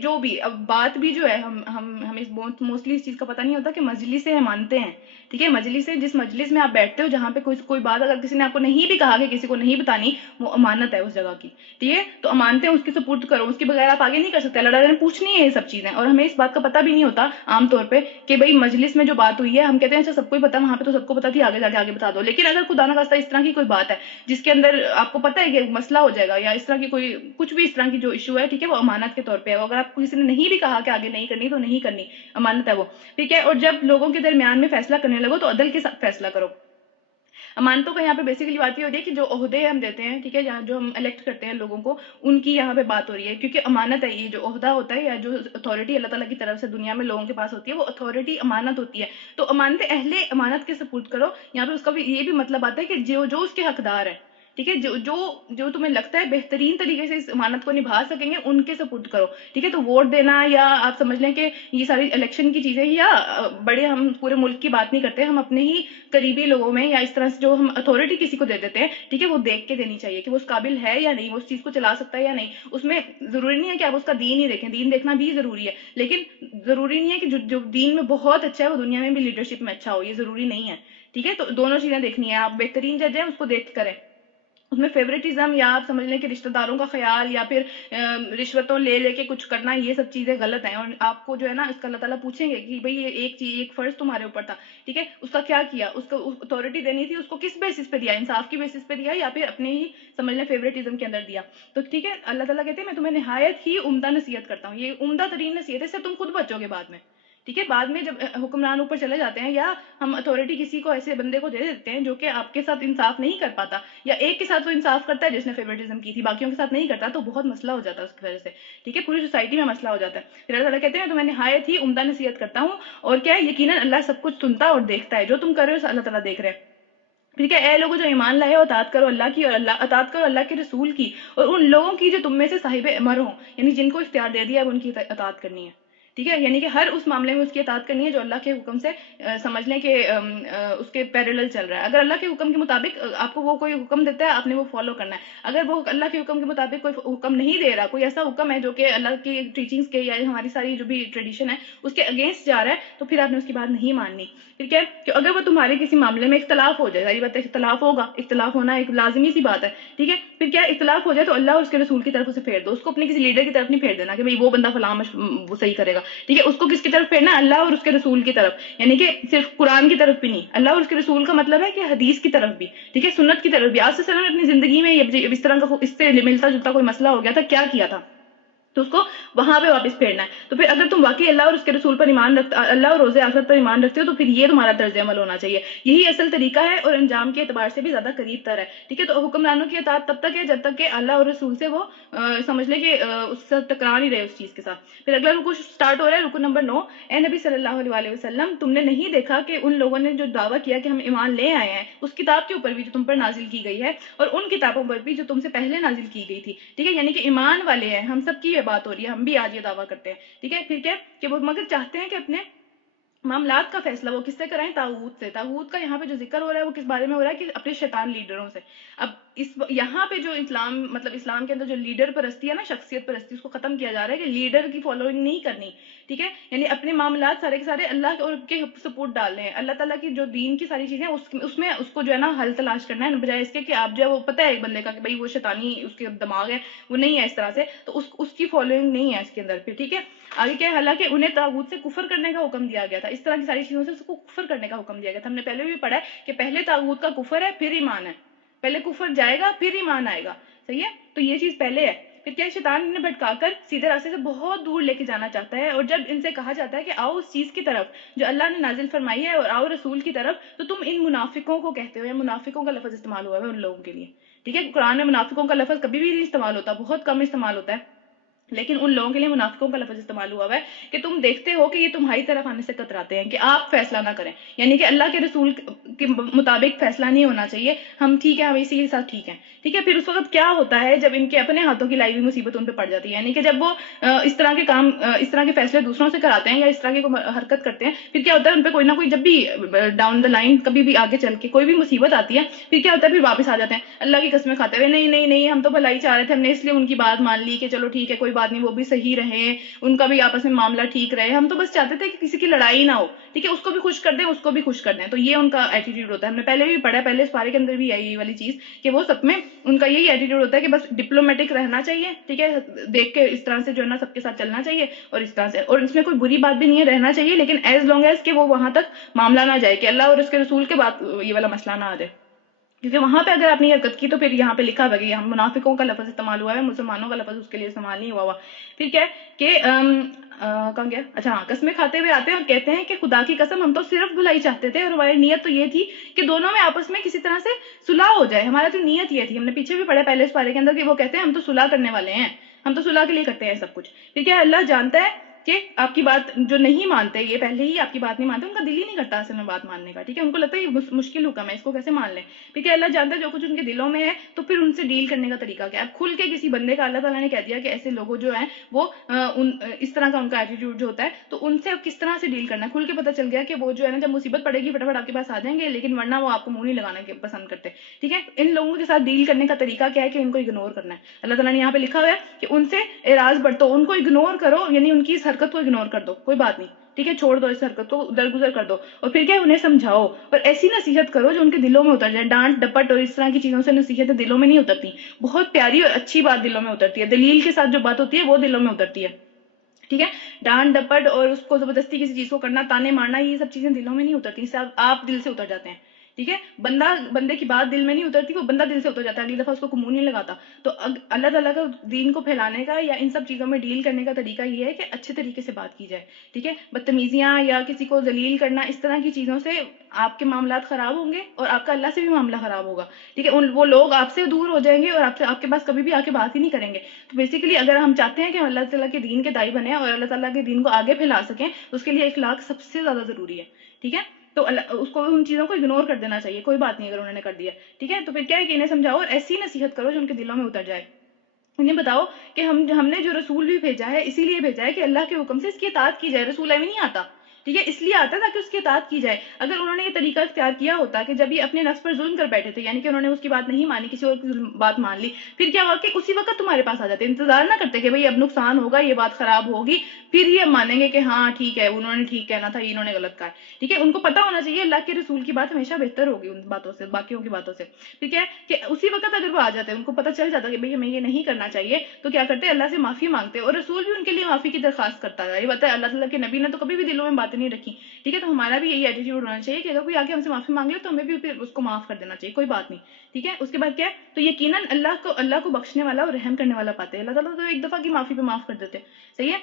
جو بھی اب بات بھی جو ہے ہمیں موسٹلی اس چیز کا پتہ نہیں ہوتا کہ مجلس سے مانتے ہیں. ٹھیک ہے, مجلس سے جس مجلس میں آپ بیٹھتے ہو جہاں پہ کوئی بات اگر کسی نے آپ کو نہیں بھی کہا کہ کسی کو نہیں بتانی, وہ امانت ہے اس جگہ کی. ٹھیک ہے, تو امانتیں اس کی سپورٹ کرو, اس کے بغیر آپ آگے نہیں کر سکتے. اللہ تعالیٰ نے پوچھنی ہے یہ سب چیزیں, اور ہمیں اس بات کا پتہ بھی نہیں ہوتا عام طور پہ کہ بھئی مجلس میں جو بات ہوئی ہے ہم کہتے ہیں اچھا سب کو ہی پتا, وہاں پہ تو سب کو پتا تھی, آگے جا کے آگے بتا دو. لیکن اگر خدا نہ خواستہ اس طرح کی کوئی بات ہے جس کے اندر آپ کو پتہ ہے کہ مسئلہ ہو جائے گا, یا اس طرح کی کوئی کچھ بھی اس طرح کی جو ایشو ہے, ٹھیک ہے, وہ امانت کے طور پہ ہے. اگر آپ کو کسی نے نہیں بھی کہا کہ آگے نہیں کرنی تو نہیں کرنی, امانت ہے وہ. ٹھیک ہے, اور جب لوگوں کے درمیان میں فیصلہ کرنے لگو تو عدل کے ساتھ فیصلہ کرو. امانتوں کا یہاں پہ بیسیکلی بات یہ ہوتی ہے کہ جو عہدے ہم دیتے ہیں, ٹھیک ہے, جو ہم الیکٹ کرتے ہیں لوگوں کو, ان کی یہاں پہ بات ہو رہی ہے. کیونکہ امانت ہے, یہ جو عہدہ ہوتا ہے یا جو اتھارٹی اللہ تعالیٰ کی طرف سے دنیا میں لوگوں کے پاس ہوتی ہے, وہ اتھارٹی امانت ہوتی ہے. تو امانت اہل امانت کے سپورٹ کرو. یہاں پہ اس کا بھی یہ بھی مطلب آتا ہے کہ جو اس کے حقدار ہیں, ٹھیک ہے, جو تمہیں لگتا ہے بہترین طریقے سے اس امانت کو نبھا سکیں گے, ان کے سپورٹ کرو. ٹھیک ہے, تو ووٹ دینا, یا آپ سمجھ لیں کہ یہ ساری الیکشن کی چیزیں, یا بڑے ہم پورے ملک کی بات نہیں کرتے, ہم اپنے ہی قریبی لوگوں میں یا اس طرح سے جو ہم اتھارٹی کسی کو دے دیتے ہیں, ٹھیک ہے, وہ دیکھ کے دینی چاہیے کہ وہ اس قابل ہے یا نہیں, وہ اس چیز کو چلا سکتا ہے یا نہیں. اس میں ضروری نہیں ہے کہ آپ اس کا دین ہی دیکھیں, دین دیکھنا بھی ضروری ہے, لیکن ضروری نہیں ہے کہ جو دین میں بہت اچھا ہے وہ دنیا میں بھی لیڈرشپ میں اچھا ہو, یہ ضروری نہیں ہے. ٹھیک ہے, تو دونوں چیزیں دیکھنی ہے. آپ بہترین جج ہیں اس کو دیکھ کریں. اس میں فیوریٹزم یا آپ سمجھ لیں کہ رشتہ داروں کا خیال یا پھر رشوتوں لے کے کچھ کرنا, یہ سب چیزیں غلط ہیں. اور آپ کو جو ہے نا اس کا اللہ تعالیٰ پوچھیں گے کہ بھئی یہ ایک فرض تمہارے اوپر تھا, ٹھیک ہے, اس کا کیا کیا, اس کو اتھارٹی دینی تھی, اس کو کس بیسس پہ دیا, انصاف کی بیسس پہ دیا یا پھر اپنے ہی سمجھ لیں فیوریٹزم کے اندر دیا. تو ٹھیک ہے, اللہ تعالیٰ کہتے ہیں میں تمہیں نہایت ہی عمدہ نصیحت کرتا ہوں. یہ عمدہ ترین نصیحت ہے, اس سے تم خود بچو گے بعد میں. ٹھیک ہے, بعد میں جب حکمران اوپر چلے جاتے ہیں, یا ہم اتھارٹی کسی کو ایسے بندے کو دے دیتے ہیں جو کہ آپ کے ساتھ انصاف نہیں کر پاتا, یا ایک کے ساتھ وہ انصاف کرتا ہے جس نے فیوریٹزم کی تھی, باقیوں کے ساتھ نہیں کرتا, تو بہت مسئلہ ہو جاتا ہے اس کی وجہ سے. ٹھیک ہے, پوری سوسائٹی میں مسئلہ ہو جاتا ہے. پھر اللہ تعالیٰ کہتے ہیں تو میں نہایت ہی عمدہ نصیحت کرتا ہوں, اور کیا ہے, یقیناً اللہ سب کچھ سنتا اور دیکھتا ہے, جو تم کر رہے ہو اللہ تعالیٰ دیکھ رہے ہیں. ٹھیک ہے, اے لوگوں جو ایمان لائے ہو, اطاعت کرو اللہ کی, اور اطاعت کرو اللہ کے رسول کی, اور ان لوگوں کی جو تم میں سے صاحب امر ہوں, یعنی جن کو اختیار دے دیا اب ان کی اطاعت کرنی ہے. ٹھیک ہے, یعنی کہ ہر اس معاملے میں اس کی اطاعت کرنی ہے جو اللہ کے حکم سے سمجھ لیں کہ اس کے پیرلل چل رہا ہے. اگر اللہ کے حکم کے مطابق آپ کو وہ کوئی حکم دیتا ہے, آپ نے وہ فالو کرنا ہے. اگر وہ اللہ کے حکم کے مطابق کوئی حکم نہیں دے رہا, کوئی ایسا حکم ہے جو کہ اللہ کی ٹیچنگز کے یا ہماری ساری جو بھی ٹریڈیشن ہے اس کے اگینسٹ جا رہا ہے, تو پھر آپ نے اس کی بات نہیں ماننی. پھر کیا ہے کہ اگر وہ تمہارے کسی معاملے میں اختلاف ہو جائے, ظاہر بات ہے اختلاف ہوگا, اختلاف ہونا ایک لازمی سی بات ہے. ٹھیک ہے, پھر کیا اختلاف ہو جائے تو اللہ اور اس کے رسول کی طرف اسے پھیر دو. اس کو اپنے کسی لیڈر کی طرف نہیں پھیر دینا کہ بھئی وہ بندہ فلاں وہ صحیح کرے گا. ٹھیک ہے, اس کو کس کی طرف پھیرنا, اللہ اور اس کے رسول کی طرف, یعنی کہ صرف قرآن کی طرف بھی نہیں, اللہ اور اس کے رسول کا مطلب ہے کہ حدیث کی طرف بھی, ٹھیک ہے, سنت کی طرف بھی. آپ سے اپنی زندگی میں اس طرح کا اس سے ملتا جلتا کوئی مسئلہ ہو گیا تھا, کیا کیا تھا, تو اس کو وہاں پہ واپس پھیرنا ہے. تو پھر اگر تم واقعی اللہ اور اس کے رسول پر ایمان رکھتے, اللہ اور روز آخرت پر ایمان رکھتے ہو, تو پھر یہ تمہارا طرز عمل ہونا چاہیے. یہی اصل طریقہ ہے اور انجام کے اعتبار سے بھی زیادہ قریب تر ہے. ٹھیک ہے, تو حکمرانوں کی اطاعت تب تک ہے جب تک کہ اللہ اور رسول سے وہ سمجھ لے کہ اس سے ٹکرا نہیں رہے اس چیز کے ساتھ. پھر اگلا رکو سٹارٹ ہو رہا ہے, رکو نمبر 9. اے نبی صلی اللہ علیہ وسلم, تم نے نہیں دیکھا کہ ان لوگوں نے جو دعویٰ کیا کہ ہم ایمان لے آئے ہیں اس کتاب کے اوپر بھی جو تم پر نازل کی گئی ہے, اور ان کتابوں پر بھی جو تم سے پہلے نازل کی گئی تھی. ٹھیک ہے, یعنی کہ ایمان والے ہیں, ہم سب کی یہ بات ہو رہی ہے, ہم بھی آج یہ دعویٰ کرتے ہیں. ٹھیک ہے, پھر کیا کہ وہ مگر چاہتے ہیں کہ اپنے معاملات کا فیصلہ وہ کس سے کرائیں, طاغوت سے. طاغوت کا یہاں پہ جو ذکر ہو رہا ہے وہ کس بارے میں ہو رہا ہے کہ اپنے شیطان لیڈروں سے. اب یہاں پہ جو اسلام کے اندر جو لیڈر پرستی ہے نا, شخصیت پرستی, اس کو ختم کیا جا رہا ہے کہ لیڈر کی فالوئنگ نہیں کرنی. ٹھیک ہے, یعنی اپنے معاملات سارے کے سارے اللہ اور کے سپورٹ ڈالنے ہیں. اللہ تعالیٰ کی جو دین کی ساری چیزیں اس میں اس کو جو ہے نا حل تلاش کرنا ہے, بجائے اس کے کہ آپ جو ہے وہ پتہ ہے ایک بندے کا کہ بھائی وہ شیطانی اس کے دماغ ہے, وہ نہیں ہے اس طرح سے, تو اس کی فالوئنگ نہیں ہے اس کے اندر. پھر ٹھیک ہے, آگے کیا ہے, حالانکہ انہیں طاغوت سے کفر کرنے کا حکم دیا گیا تھا, اس طرح کی ساری چیزوں سے اس کو کفر کرنے کا حکم دیا گیا تھا. ہم نے پہلے بھی پڑھا ہے کہ پہلے طاغوت کا کفر ہے پھر ایمان ہے, پہلے کفر جائے گا پھر ایمان آئے گا. صحیح ہے, تو یہ چیز پہلے ہے. پھر کیا شیطان انہیں بھٹکا کر سیدھے راستے سے بہت دور لے کے جانا چاہتا ہے, اور جب ان سے کہا جاتا ہے کہ آؤ اس چیز کی طرف جو اللہ نے نازل فرمائی ہے, اور آؤ رسول کی طرف, تو تم ان منافقوں کو کہتے ہو, یا منافقوں کا لفظ استعمال ہوا ہے ان لوگوں کے لیے. ٹھیک ہے, قرآن میں منافقوں کا لفظ کبھی بھی نہیں استعمال ہوتا, بہت کم استعمال ہوتا ہے, لیکن ان لوگوں کے لیے منافقوں کا لفظ استعمال ہوا ہے کہ تم دیکھتے ہو کہ یہ تمہاری طرف آنے سے کتراتے ہیں کہ آپ فیصلہ نہ کریں, یعنی کہ اللہ کے رسول کے مطابق فیصلہ نہیں ہونا چاہیے. ہم ٹھیک ہے، ہم اسی کے ساتھ ٹھیک ہیں. ٹھیک ہے، پھر اس وقت کیا ہوتا ہے جب ان کے اپنے ہاتھوں کی لائی ہوئی مصیبت ان پہ پڑ جاتی ہے، یعنی کہ جب وہ اس طرح کے کام، اس طرح کے فیصلے دوسروں سے کراتے ہیں یا اس طرح کی حرکت کرتے ہیں، پھر کیا ہوتا ہے ان پہ کوئی نہ کوئی، جب بھی ڈاؤن دا لائن کبھی بھی آگے چل کے کوئی بھی مصیبت آتی ہے، پھر کیا ہوتا ہے پھر واپس آ جاتے ہیں اللہ کی قسمیں کھاتے ہوئے، نہیں نہیں نہیں ہم تو بھلائی چاہ رہے تھے، ہم نے اس لیے ان کی بات مان لی کہ چلو ٹھیک ہے کوئی بات نہیں، وہ بھی صحیح رہے، ان کا بھی آپس میں معاملہ ٹھیک رہے، ہم تو بس چاہتے تھے کہ کسی کی لڑائی نہ ہو. ٹھیک ہے، اس کو بھی خوش کر دیں، اس کو بھی خوش کر دیں. تو یہ ان کا ایٹیٹیوڈ ہوتا ہے. ہم نے پہلے بھی پڑھا ہے، پہلے اس پارے کے اندر بھی ہے یہ والی چیز کہ وہ سب میں ان کا یہی ایٹیٹیوڈ ہوتا ہے کہ بس ڈپلومیٹک رہنا چاہیے. ٹھیک ہے، دیکھ کے اس طرح سے جو ہے نا سب کے ساتھ چلنا چاہیے، اور اس طرح سے، اور اس میں کوئی بری بات بھی نہیں ہے، رہنا چاہیے، لیکن ایز لانگ ایز کہ وہ وہاں تک معاملہ نہ جائے کہ اللہ اور اس کے رسول کے بعد یہ والا مسئلہ نہ آ جائے. کیونکہ وہاں پہ اگر آپ نے حرکت کی تو پھر یہاں پہ لکھا ہوا کہ ہم منافقوں کا لفظ استعمال ہوا ہے، مسلمانوں کا لفظ اس کے لیے استعمال نہیں ہوا. پھر کیا ہے کہ کہاں گیا، اچھا ہاں، قسمیں کھاتے ہوئے آتے ہیں اور کہتے ہیں کہ خدا کی قسم ہم تو صرف بھلائی چاہتے تھے، اور ہماری نیت تو یہ تھی کہ دونوں میں آپس میں کسی طرح سے صلح ہو جائے. ہمارا تو نیت یہ تھی. ہم نے پیچھے بھی پڑھا پہلے اس پارے کے اندر کہ وہ کہتے ہیں ہم تو صلح کرنے والے ہیں، ہم تو صلح کے لیے کرتے ہیں سب کچھ. ٹھیک ہے، اللہ جانتا ہے کہ آپ کی بات جو نہیں مانتے، یہ پہلے ہی آپ کی بات نہیں مانتے، ان کا دل ہی نہیں کرتا اصل میں بات ماننے کا. ٹھیک ہے، ان کو لگتا ہے یہ مشکل حکم ہے، اس کو کیسے مان لیں. ٹھیک ہے، اللہ جانتا ہے جو کچھ ان کے دلوں میں ہے، تو پھر ان سے ڈیل کرنے کا طریقہ کیا ہے. کھل کے کسی بندے کا اللہ تعالیٰ نے کہہ دیا کہ ایسے لوگوں جو ہیں وہ اس طرح کا ان کا ایٹیٹیوڈ جو ہوتا ہے، تو ان سے کس طرح سے ڈیل کرنا ہے. کھل کے پتہ چل گیا کہ وہ جو ہے نا جب مصیبت پڑے گی فٹافٹ آپ کے پاس آ جائیں گے، لیکن ورنہ وہ آپ کو منہ نہیں لگانا پسند کرتے. ٹھیک ہے، ان لوگوں کے ساتھ ڈیل کرنے کا طریقہ کیا ہے کہ ان کو اگنور کرنا ہے. اللہ تعالیٰ نے یہاں پہ لکھا ہوا ہے کہ ان سے اعراض برتو، ان کو اگنور کرو، یعنی ان کی اس حرکت کو اگنور کر دو، کوئی بات نہیں. ٹھیک ہے، چھوڑ دو اس حرکت کو، درگزر کر دو. اور پھر کیا انہیں سمجھاؤ اور ایسی نصیحت کرو جو ان کے دلوں میں اتر جائے. ڈانٹ ڈپٹ اور اس طرح کی چیزوں سے نصیحتیں دلوں میں نہیں اترتی. بہت پیاری اور اچھی بات دلوں میں اترتی ہے، دلیل کے ساتھ جو بات ہوتی ہے وہ دلوں میں اترتی ہے. ٹھیک ہے، ڈانٹ ڈپٹ اور اس کو زبردستی کسی چیز کو کرنا، تانے مارنا، یہ سب چیزیں دلوں میں نہیں اترتی، اس سے آپ دل سے اتر جاتے ہیں. ٹھیک ہے، بندے کی بات دل میں نہیں اترتی، وہ بندہ دل سے اتر جاتا ہے، اگلی دفعہ اس کو منہ نہیں لگاتا. تو اللہ تعالیٰ کا دین کو پھیلانے کا یا ان سب چیزوں میں ڈیل کرنے کا طریقہ یہ ہے کہ اچھے طریقے سے بات کی جائے. ٹھیک ہے، بدتمیزیاں یا کسی کو ذلیل کرنا، اس طرح کی چیزوں سے آپ کے معاملات خراب ہوں گے اور آپ کا اللہ سے بھی معاملہ خراب ہوگا. ٹھیک ہے، وہ لوگ آپ سے دور ہو جائیں گے اور آپ کے پاس کبھی بھی آ کے بات ہی نہیں کریں گے. تو بیسیکلی اگر ہم چاہتے ہیں کہ ہم اللہ تعالیٰ کے دین کے داعی بنیں اور اللہ تعالیٰ کے دین کو آگے پھیلا سکیں، اس کے لیے اخلاق سب سے زیادہ ضروری ہے. ٹھیک ہے، تو اس کو ان چیزوں کو اگنور کر دینا چاہیے، کوئی بات نہیں اگر انہوں نے کر دیا. ٹھیک ہے، تو پھر کیا ہے کہ انہیں سمجھاؤ اور ایسی نصیحت کرو جو ان کے دلوں میں اتر جائے. انہیں بتاؤ کہ ہم نے جو رسول بھی بھیجا ہے اسی لیے بھیجا ہے کہ اللہ کے حکم سے اس کی اطاعت کی جائے. رسول ایویں نہیں آتا. ٹھیک ہے، اس لیے آتا ہے تاکہ اس کی اطاعت کی جائے. اگر انہوں نے یہ طریقہ اختیار کیا ہوتا کہ جب یہ اپنے نفس پر ظلم کر بیٹھے تھے، یعنی کہ انہوں نے اس کی بات نہیں مانی، کسی اور کی بات مان لی، پھر کیا ہوا کہ اسی وقت تمہارے پاس آ جاتے، انتظار نہ کرتے کہ بھئی اب نقصان ہوگا، یہ بات خراب ہوگی، پھر یہ مانیں گے کہ ہاں ٹھیک ہے انہوں نے ٹھیک کہنا تھا، انہوں نے غلط کہا. ٹھیک ہے، ان کو پتا ہونا چاہیے اللہ کے رسول کی بات ہمیشہ بہتر ہوگی ان باتوں سے، باقیوں کی باتوں سے. ٹھیک ہے، کہ اسی وقت اگر وہ آ جاتے ہیں، ان کو پتا چل جاتا کہ بھئی ہمیں یہ نہیں کرنا چاہیے، تو کیا کرتے اللہ سے معافی مانگتے، اور رسول بھی ان کے لیے معافی کی درخواست کرتا ہے. یہ بات ہے اللہ تعالیٰ کے نبی نے تو کبھی بھی دلوں میں باتیں نہیں رکھی. ٹھیک ہے، تو ہمارا بھی یہی ایٹیٹیوڈ ہونا چاہیے کہ اگر کوئی آگے ہم سے معافی مانگ لے تو ہمیں بھی پھر اس کو معاف کر دینا چاہیے، کوئی بات نہیں. ٹھیک ہے، اس کے بعد کیا ہے، تو یقیناً اللہ کو بخشنے والا اور رحم کرنے والا پاتے ہیں. اللہ تعالیٰ تو ایک دفعہ کی معافی پہ معاف کر دیتے. صحیح ہے،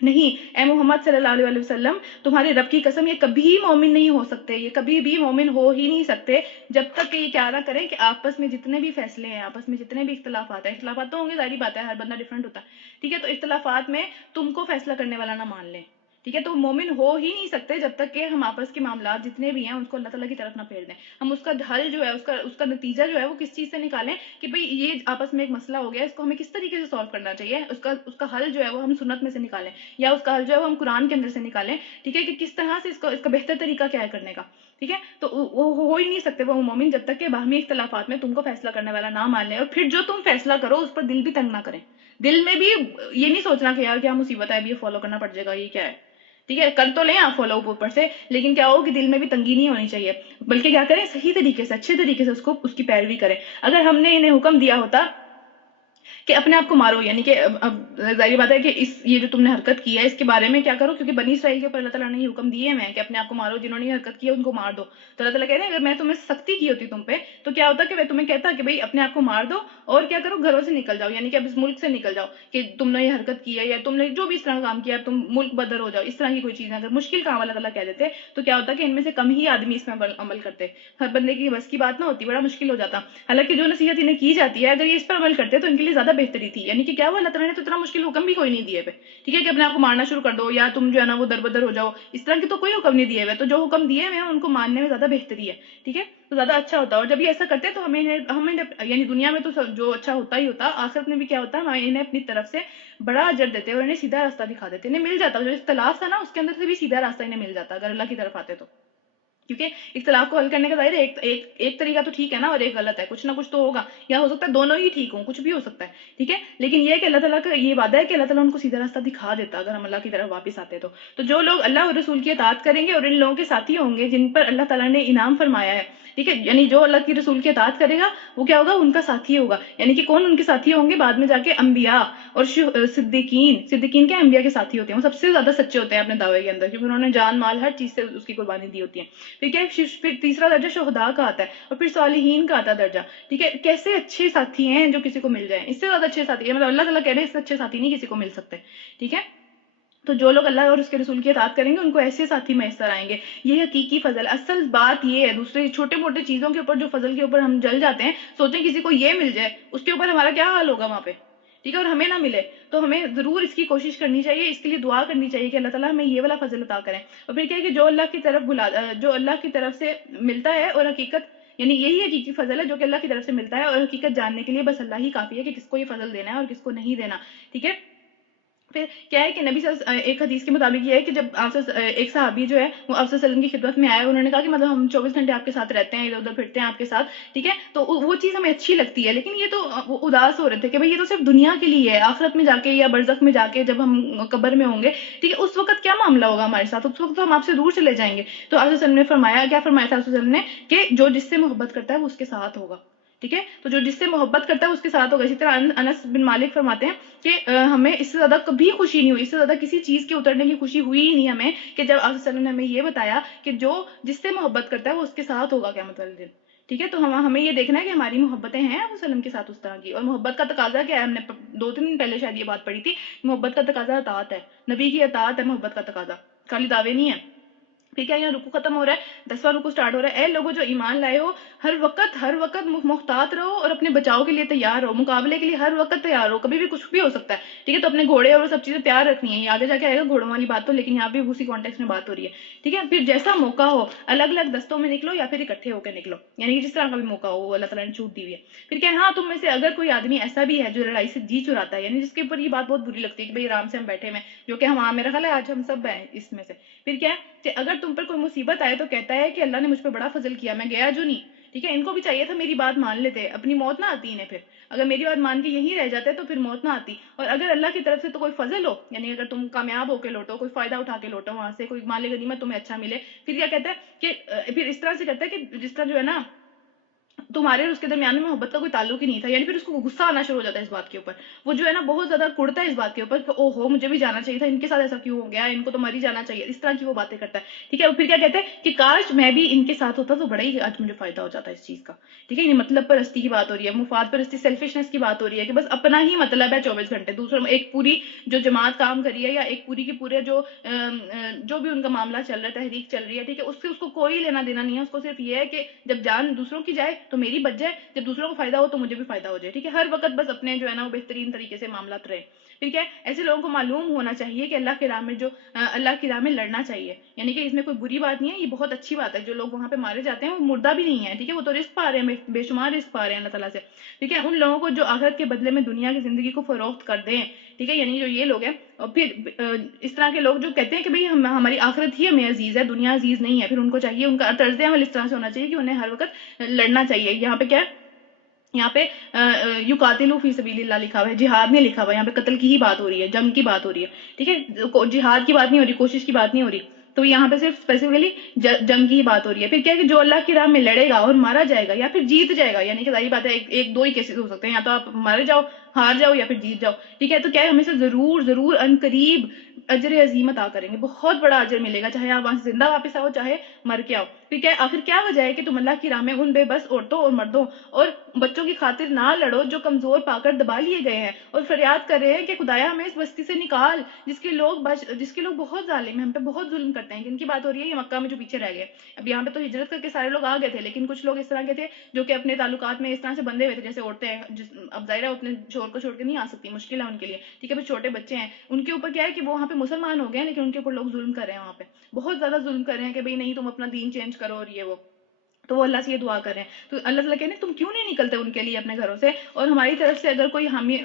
نہیں اے محمد صلی اللہ علیہ وسلم، تمہارے رب کی قسم یہ کبھی مومن نہیں ہو سکتے، یہ کبھی بھی مومن ہو ہی نہیں سکتے جب تک کہ یہ کیا نہ کریں کہ آپس میں جتنے بھی فیصلے ہیں، آپس میں جتنے بھی اختلافات ہیں، اختلافات تو ہوں گے، ظاہری بات ہے، ہر بندہ ڈفرینٹ ہوتا ہے. ٹھیک ہے، تو اختلافات میں تم کو فیصلہ کرنے والا نہ مان لیں. ٹھیک ہے، تو مومن ہو ہی نہیں سکتے جب تک کہ ہم آپس کے معاملات جتنے بھی ہیں ان کو اللہ تعالیٰ کی طرف نہ پھیر دیں. ہم اس کا حل جو ہے، اس کا نتیجہ جو ہے وہ کس چیز سے نکالیں کہ بھئی یہ آپس میں ایک مسئلہ ہو گیا، اس کو ہمیں کس طریقے سے سالو کرنا چاہیے. اس کا حل جو ہے وہ ہم سنت میں سے نکالیں، یا اس کا حل جو ہے وہ ہم قرآن کے اندر سے نکالیں. ٹھیک ہے، کہ کس طرح سے اس کا بہتر طریقہ کیا ہے کرنے کا. ٹھیک ہے، تو وہ ہو ہی نہیں سکتے وہ مومن جب تک کہ باہمی اختلافات میں تم کو فیصلہ کرنے والا نہ مان لیں، اور پھر جو تم فیصلہ کرو اس پر دل بھی تنگ نہ کریں. دل میں بھی یہ نہیں سوچنا کہ یار کیا مصیبت ہے، اب یہ فالو کرنا پڑ جائے گا، یہ کیا ہے. ٹھیک ہے، کر تو لیں آپ فالو اوپر سے، لیکن کیا ہو کہ دل میں بھی تنگی نہیں ہونی چاہیے، بلکہ کیا کریں، صحیح طریقے سے، اچھے طریقے سے اس کی پیروی کریں. اگر ہم نے انہیں حکم دیا ہوتا کہ اپنے آپ کو مارو، یعنی کہ اب ظاہر بات ہے کہ یہ جو تم نے حرکت کی ہے اس کے بارے میں کیا کرو، کیونکہ بنی اسرائیل کے اوپر اللہ تعالیٰ نے یہ حکم دیے ہیں کہ اپنے آپ کو مارو، جنہوں نے یہ حرکت کی ہے ان کو مار دو. تو اللہ تعالیٰ کہہ رہے ہیں اگر میں تمہیں سختی کی ہوتی تم پہ تو کیا ہوتا کہ میں تمہیں کہتا کہ بھئی اپنے آپ کو مار دو اور کیا کرو، گھروں سے نکل جاؤ، یعنی کہ اب اس ملک سے نکل جاؤ، کہ تم نے یہ حرکت کی ہے یا تم نے جو بھی اس طرح کا کام کیا تم ملک بدر ہو جاؤ. اس طرح کی کوئی چیز ہے، اگر مشکل کام اللہ تعالیٰ کہہ دیتے تو کیا ہوتا کہ ان میں سے کم ہی آدمی اس میں عمل کرتے. ہر بندے کی بس کی بات نہ ہوتی، بڑا مشکل ہو جاتا. حالانکہ جو نصیحت انہیں کی جاتی ہے اگر یہ اس پر عمل کرتے تو ان کے لیے زیادہ زیادہ بہتری تھی. یعنی کہ کیا ہوا, اللہ تعالیٰ نے تو اتنا مشکل حکم بھی کوئی نہیں دیے ہوئے, ٹھیک ہے, کہ اپنے آپ کو مارنا شروع کر دو یا تم جو ہے نا وہ در بدر ہو جاؤ, اس طرح کے تو کوئی حکم نہیں دیے ہوئے. تو جو حکم دیے ہوئے ہیں ان کو ماننے میں زیادہ بہتری ہے, ٹھیک ہے, تو زیادہ اچھا ہوتا ہے. اور جب یہ ایسا کرتے ہیں تو ہمیں یعنی دنیا میں تو جو اچھا ہوتا ہی ہوتا, آخرت میں بھی کیا ہوتا ہے, ہمیں انہیں اپنی طرف سے بڑا اجر دیتے اور انہیں سیدھا راستہ دکھا دیتے, انہیں مل جاتا. جو اختلاف تھا نا اس کے اندر سے بھی سیدھا راستہ انہیں مل جاتا اگر اللہ کی طرف آتے تو, کیونکہ اختلاف کو حل کرنے کا ظاہر ہے ایک طریقہ تو ٹھیک ہے نا اور ایک غلط ہے, کچھ نہ کچھ تو ہوگا, یا ہو سکتا ہے دونوں ہی ٹھیک ہوں, کچھ بھی ہو سکتا ہے, ٹھیک ہے. لیکن یہ کہ اللہ تعالیٰ کا یہ وعدہ ہے کہ اللہ تعالیٰ ان کو سیدھا راستہ دکھا دیتا اگر ہم اللہ کی طرف واپس آتے تو جو لوگ اللہ اور رسول کی اطاعت کریں گے اور ان لوگوں کے ساتھی ہوں گے جن پر اللہ تعالیٰ نے انعام فرمایا ہے, ٹھیک ہے, یعنی جو اللہ کی رسول کی اطاعت کرے گا وہ کیا ہوگا, ان کا ساتھی ہوگا. یعنی کہ کون ان کے ساتھی ہوں گے بعد میں جا کے, انبیاء اور صدیقین کے انبیاء کے ساتھی ہوتے ہیں, وہ سب سے زیادہ سچے ہوتے ہیں اپنے دعوے کے اندر, کیونکہ انہوں نے جان مال ہر چیز سے اس کی قربانی دی ہوتی ہے. پھر کیا, پھر تیسرا درجہ شہداء کا آتا ہے, اور پھر صالحین کا آتا ہے درجہ, ٹھیک ہے. کیسے اچھے ساتھی ہیں جو کسی کو مل جائیں, اس سے زیادہ اچھے ساتھی ہیں, مطلب اللہ تعالیٰ کہہ رہے ہیں اس سے اچھے ساتھی نہیں کسی کو مل سکتے, ٹھیک ہے. تو جو لوگ اللہ اور اس کے رسول کی اطاعت کریں گے ان کو ایسے ساتھی میسر آئیں گے. یہ حقیقی فضل, اصل بات یہ ہے. دوسرے چھوٹے موٹے چیزوں کے اوپر جو فضل کے اوپر ہم جل جاتے ہیں, سوچیں کسی کو یہ مل جائے, اس کے اوپر ہمارا کیا حال ہوگا وہاں پہ, ٹھیک ہے, اور ہمیں نہ ملے تو ہمیں ضرور اس کی کوشش کرنی چاہیے, اس کے لیے دعا کرنی چاہیے کہ اللہ تعالیٰ ہمیں یہ والا فضل عطا کریں. اور پھر کیا ہے کہ جو اللہ کی طرف سے ملتا ہے, اور حقیقت یعنی یہی حقیقی فضل ہے جو کہ اللہ کی طرف سے ملتا ہے, اور حقیقت جاننے کے لیے بس اللہ ہی کافی ہے کہ کس کو یہ فضل دینا ہے اور کس کو نہیں دینا, ٹھیک ہے. پھر کیا ہے کہ نبی صلی اللہ ایک حدیث کے مطابق یہ ہے کہ جب آپ ایک صحابی جو ہے وہ آپ صلی اللہ علیہ وسلم کی خدمت میں آئے, انہوں نے کہا کہ مطلب ہم 24 گھنٹے آپ کے ساتھ رہتے ہیں, ادھر ادھر پھرتے ہیں آپ کے ساتھ, ٹھیک ہے, تو وہ چیز ہمیں اچھی لگتی ہے, لیکن یہ تو وہ اداس ہو رہے تھے کہ بھئی یہ تو صرف دنیا کے لیے ہے, آخرت میں جا کے یا برزخ میں جا کے جب ہم قبر میں ہوں گے, ٹھیک ہے, اس وقت کیا معاملہ ہوگا ہمارے ساتھ, اس وقت تو ہم آپ سے دور چلے جائیں گے. تو آپ صلی اللہ علیہ وسلم نے فرمایا, کیا فرمایا تھا آپ صلی اللہ علیہ وسلم نے, کہ جو جس سے محبت کرتا ہے وہ اس کے ساتھ ہوگا, ٹھیک ہے. تو جو جس سے محبت کرتا ہے اس کے ساتھ ہوگا. اسی طرح انس بن مالک فرماتے ہیں کہ ہمیں اس سے زیادہ کبھی خوشی نہیں ہوئی, اس سے زیادہ کسی چیز کے اترنے کی خوشی ہوئی ہی نہیں ہمیں, کہ جب آپ صلی اللہ علیہ وسلم نے ہمیں یہ بتایا کہ جو جس سے محبت کرتا ہے وہ اس کے ساتھ ہوگا قیامت والے دن, ٹھیک ہے. تو ہمیں یہ دیکھنا ہے کہ ہماری محبتیں ہیں آپ وسلم کے ساتھ اس طرح کی. اور محبت کا تقاضا کیا ہے, ہم نے 2-3 دن پہلے شاید یہ بات پڑھی تھی, محبت کا تقاضا اطاعت ہے, نبی کی اطاعت ہے محبت کا تقاضا, خالی دعوے نہیں ہے. ٹھیک ہے, یہاں رکو ختم ہو رہا ہے, 10واں رکو سٹارٹ ہو رہا ہے. اے لوگوں جو ایمان لائے ہو, ہر وقت محتاط رہو اور اپنے بچاؤ کے لیے تیار رہو, مقابلے کے لیے ہر وقت تیار رہو, کبھی بھی کچھ بھی ہو سکتا ہے, ٹھیک ہے. تو اپنے گھوڑے اور وہ سب چیزیں تیار رکھنی ہیں, یہ آگے جا کے آئے گا گھوڑوں والی بات تو, لیکن یہاں بھی اسی کانٹیکس میں بات ہو رہی ہے, ٹھیک ہے. پھر جیسا موقع ہو, الگ الگ دستوں میں نکلو یا پھر اکٹھے ہو کے نکلو, یعنی کہ جس طرح کا بھی موقع ہو وہ اللہ تعالیٰ نے چھوٹ دی ہوئی ہے. پھر کیا, ہاں تم میں سے اگر کوئی آدمی ایسا بھی ہے جو لڑائی سے جی چراتا ہے, یعنی جس کے اوپر یہ بات بہت بری لگتی ہے کہ بھئی آرام سے ہم بیٹھے ہیں, جو کہ میرا خیال ہے آج ہم سب ہیں اس میں سے. پھر کیا کہ اگر تم پر کوئی مصیبت آئے تو کہتا ہے کہ اللہ نے مجھ پہ بڑا فضل کیا, میں گیا جو نہیں, ٹھیک ہے. ان کو بھی چاہیے تھا میری بات مان لیتے, اپنی موت نہ آتی انہیں, پھر اگر میری بات مان کے یہیں رہ جاتے تو پھر موت نہ آتی. اور اگر اللہ کی طرف سے تو کوئی فضل ہو, یعنی اگر تم کامیاب ہو کے لوٹو, کوئی فائدہ اٹھا کے لوٹو وہاں سے, کوئی مال غنیمت تمہیں اچھا ملے, پھر کیا کہتا ہے کہ پھر اس طرح سے کہتا ہے کہ جس طرح جو ہے نا تمہارے اور اس کے درمیان میں محبت کا کوئی تعلق ہی نہیں تھا, یعنی پھر اس کو غصہ آنا شروع ہو جاتا ہے اس بات کے اوپر, وہ جو ہے نا بہت زیادہ کڑتا ہے اس بات کے اوپر کہ او ہو مجھے بھی جانا چاہیے تھا, ان کے ساتھ ایسا کیوں ہو گیا, ان کو تو مر ہی جانا چاہیے, اس طرح کی وہ باتیں کرتا ہے, ٹھیک ہے. اور پھر کیا کہتے ہیں کہ کاش میں بھی ان کے ساتھ ہوتا تو بڑا ہی آج مجھے فائدہ ہو جاتا ہے اس چیز کا, ٹھیک ہے. یہ مطلب پرستی کی بات ہو رہی ہے, مفاد پرستی, سیلفشنس کی بات ہو رہی ہے, کہ بس اپنا ہی مطلب ہے 24 گھنٹے, دوسروں میں ایک پوری جو جماعت کام کر رہی ہے یا ایک پوری کی پورے جو بھی ان کا معاملہ چل رہا ہے, تحریک چل رہی ہے, ٹھیک ہے, اس سے اس کو کوئی لینا دینا نہیں ہے. اس کو صرف یہ ہے کہ جب جان دوسروں کی جائے تو میری بچ جائے, جب دوسروں کو فائدہ ہو تو مجھے بھی فائدہ ہو جائے, ٹھیک ہے. ہر وقت بس اپنے جو ہے نا وہ بہترین طریقے سے معاملات رہے. پھر کیا ایسے لوگوں کو معلوم ہونا چاہیے کہ اللہ کی راہ میں لڑنا چاہیے, یعنی کہ اس میں کوئی بری بات نہیں ہے, یہ بہت اچھی بات ہے. جو لوگ وہاں پہ مارے جاتے ہیں وہ مردہ بھی نہیں ہے, ٹھیک ہے, وہ تو رزق پا رہے ہیں, بے شمار رزق پا رہے ہیں اللہ تعالیٰ سے, ٹھیک ہے. ان لوگوں کو جو آخرت کے بدلے میں دنیا کی زندگی کو فروخت کر دیں, ٹھیک ہے, یعنی جو یہ لوگ ہیں. اور پھر اس طرح کے لوگ جو کہتے ہیں کہ بھئی ہماری آخرت ہی ہمیں عزیز ہے, دنیا عزیز نہیں ہے, پھر ان کو چاہیے, ان کا طرز عمل اس طرح سے ہونا چاہیے کہ انہیں ہر وقت لڑنا چاہیے. یہاں پہ کیا ہے, یہاں پہ یقاتلوا فی سبیل اللہ لکھا ہوا ہے, جہاد نہیں لکھا ہوا, یہاں پہ قتل کی ہی بات ہو رہی ہے, جنگ کی بات ہو رہی ہے, ٹھیک ہے. جہاد کی بات نہیں ہو رہی, کوشش کی بات نہیں ہو رہی, تو یہاں پہ صرف اسپیسیفکلی جنگ کی بات ہو رہی ہے. پھر کیا ہے کہ جو اللہ کی راہ میں لڑے گا اور مارا جائے گا یا پھر جیت جائے گا, یعنی کہ ظاہر بات ہے ایک دو ہی کیسز ہو سکتے ہیں, یا تو آپ مارے جاؤ, ہار جاؤ, یا پھر جیت جاؤ, ٹھیک ہے. تو کیا ہے ہمیں سے ضرور ان قریب اجر عظیم عطا کریں گے, بہت بڑا اجر ملے گا, چاہے آپ وہاں سے زندہ واپس آؤ چاہے مر کے آؤ. پھر کیا آخر کیا وجہ ہے کہ تم اللہ کی راہ میں ان بے بس عورتوں اور مردوں اور بچوں کی خاطر نہ لڑو جو کمزور پا کر دبا لیے گئے ہیں, اور فریاد کر رہے ہیں کہ خدایا ہمیں اس بستی سے نکال جس کے لوگ بہت ظالم ہیں, ہم پہ بہت ظلم کرتے ہیں. جن کی بات ہو رہی ہے یہ مکہ میں جو پیچھے رہ گئے. اب یہاں پہ تو ہجرت کر کے سارے لوگ آ گئے تھے, لیکن کچھ لوگ اس طرح کے تھے جو کہ اپنے تعلقات میں اس طرح سے بندھے ہوئے تھے, جیسے عورتیں, اب ظاہر ہے اپنے شوہر کو چھوڑ کے نہیں آ سکتی, مشکل ہے ان کے لیے, ٹھیک ہے. پھر چھوٹے بچے ہیں, ان کے اوپر کیا ہے کہ وہ وہاں پہ مسلمان ہو گئے ہیں لیکن ان کے اوپر لوگ ظلم کر رہے ہیں, وہاں پہ بہت زیادہ ظلم کر رہے ہیں کہ بھئی نہیں تم اپنا دین چینج کرو اور یہ وہ. تو وہ اللہ سے یہ دعا کر رہے ہیں. تو اللہ تعالیٰ کہتے ہیں تم کیوں نہیں نکلتے ان کے لیے اپنے گھروں سے, اور ہماری طرف سے اگر کوئی ہمیں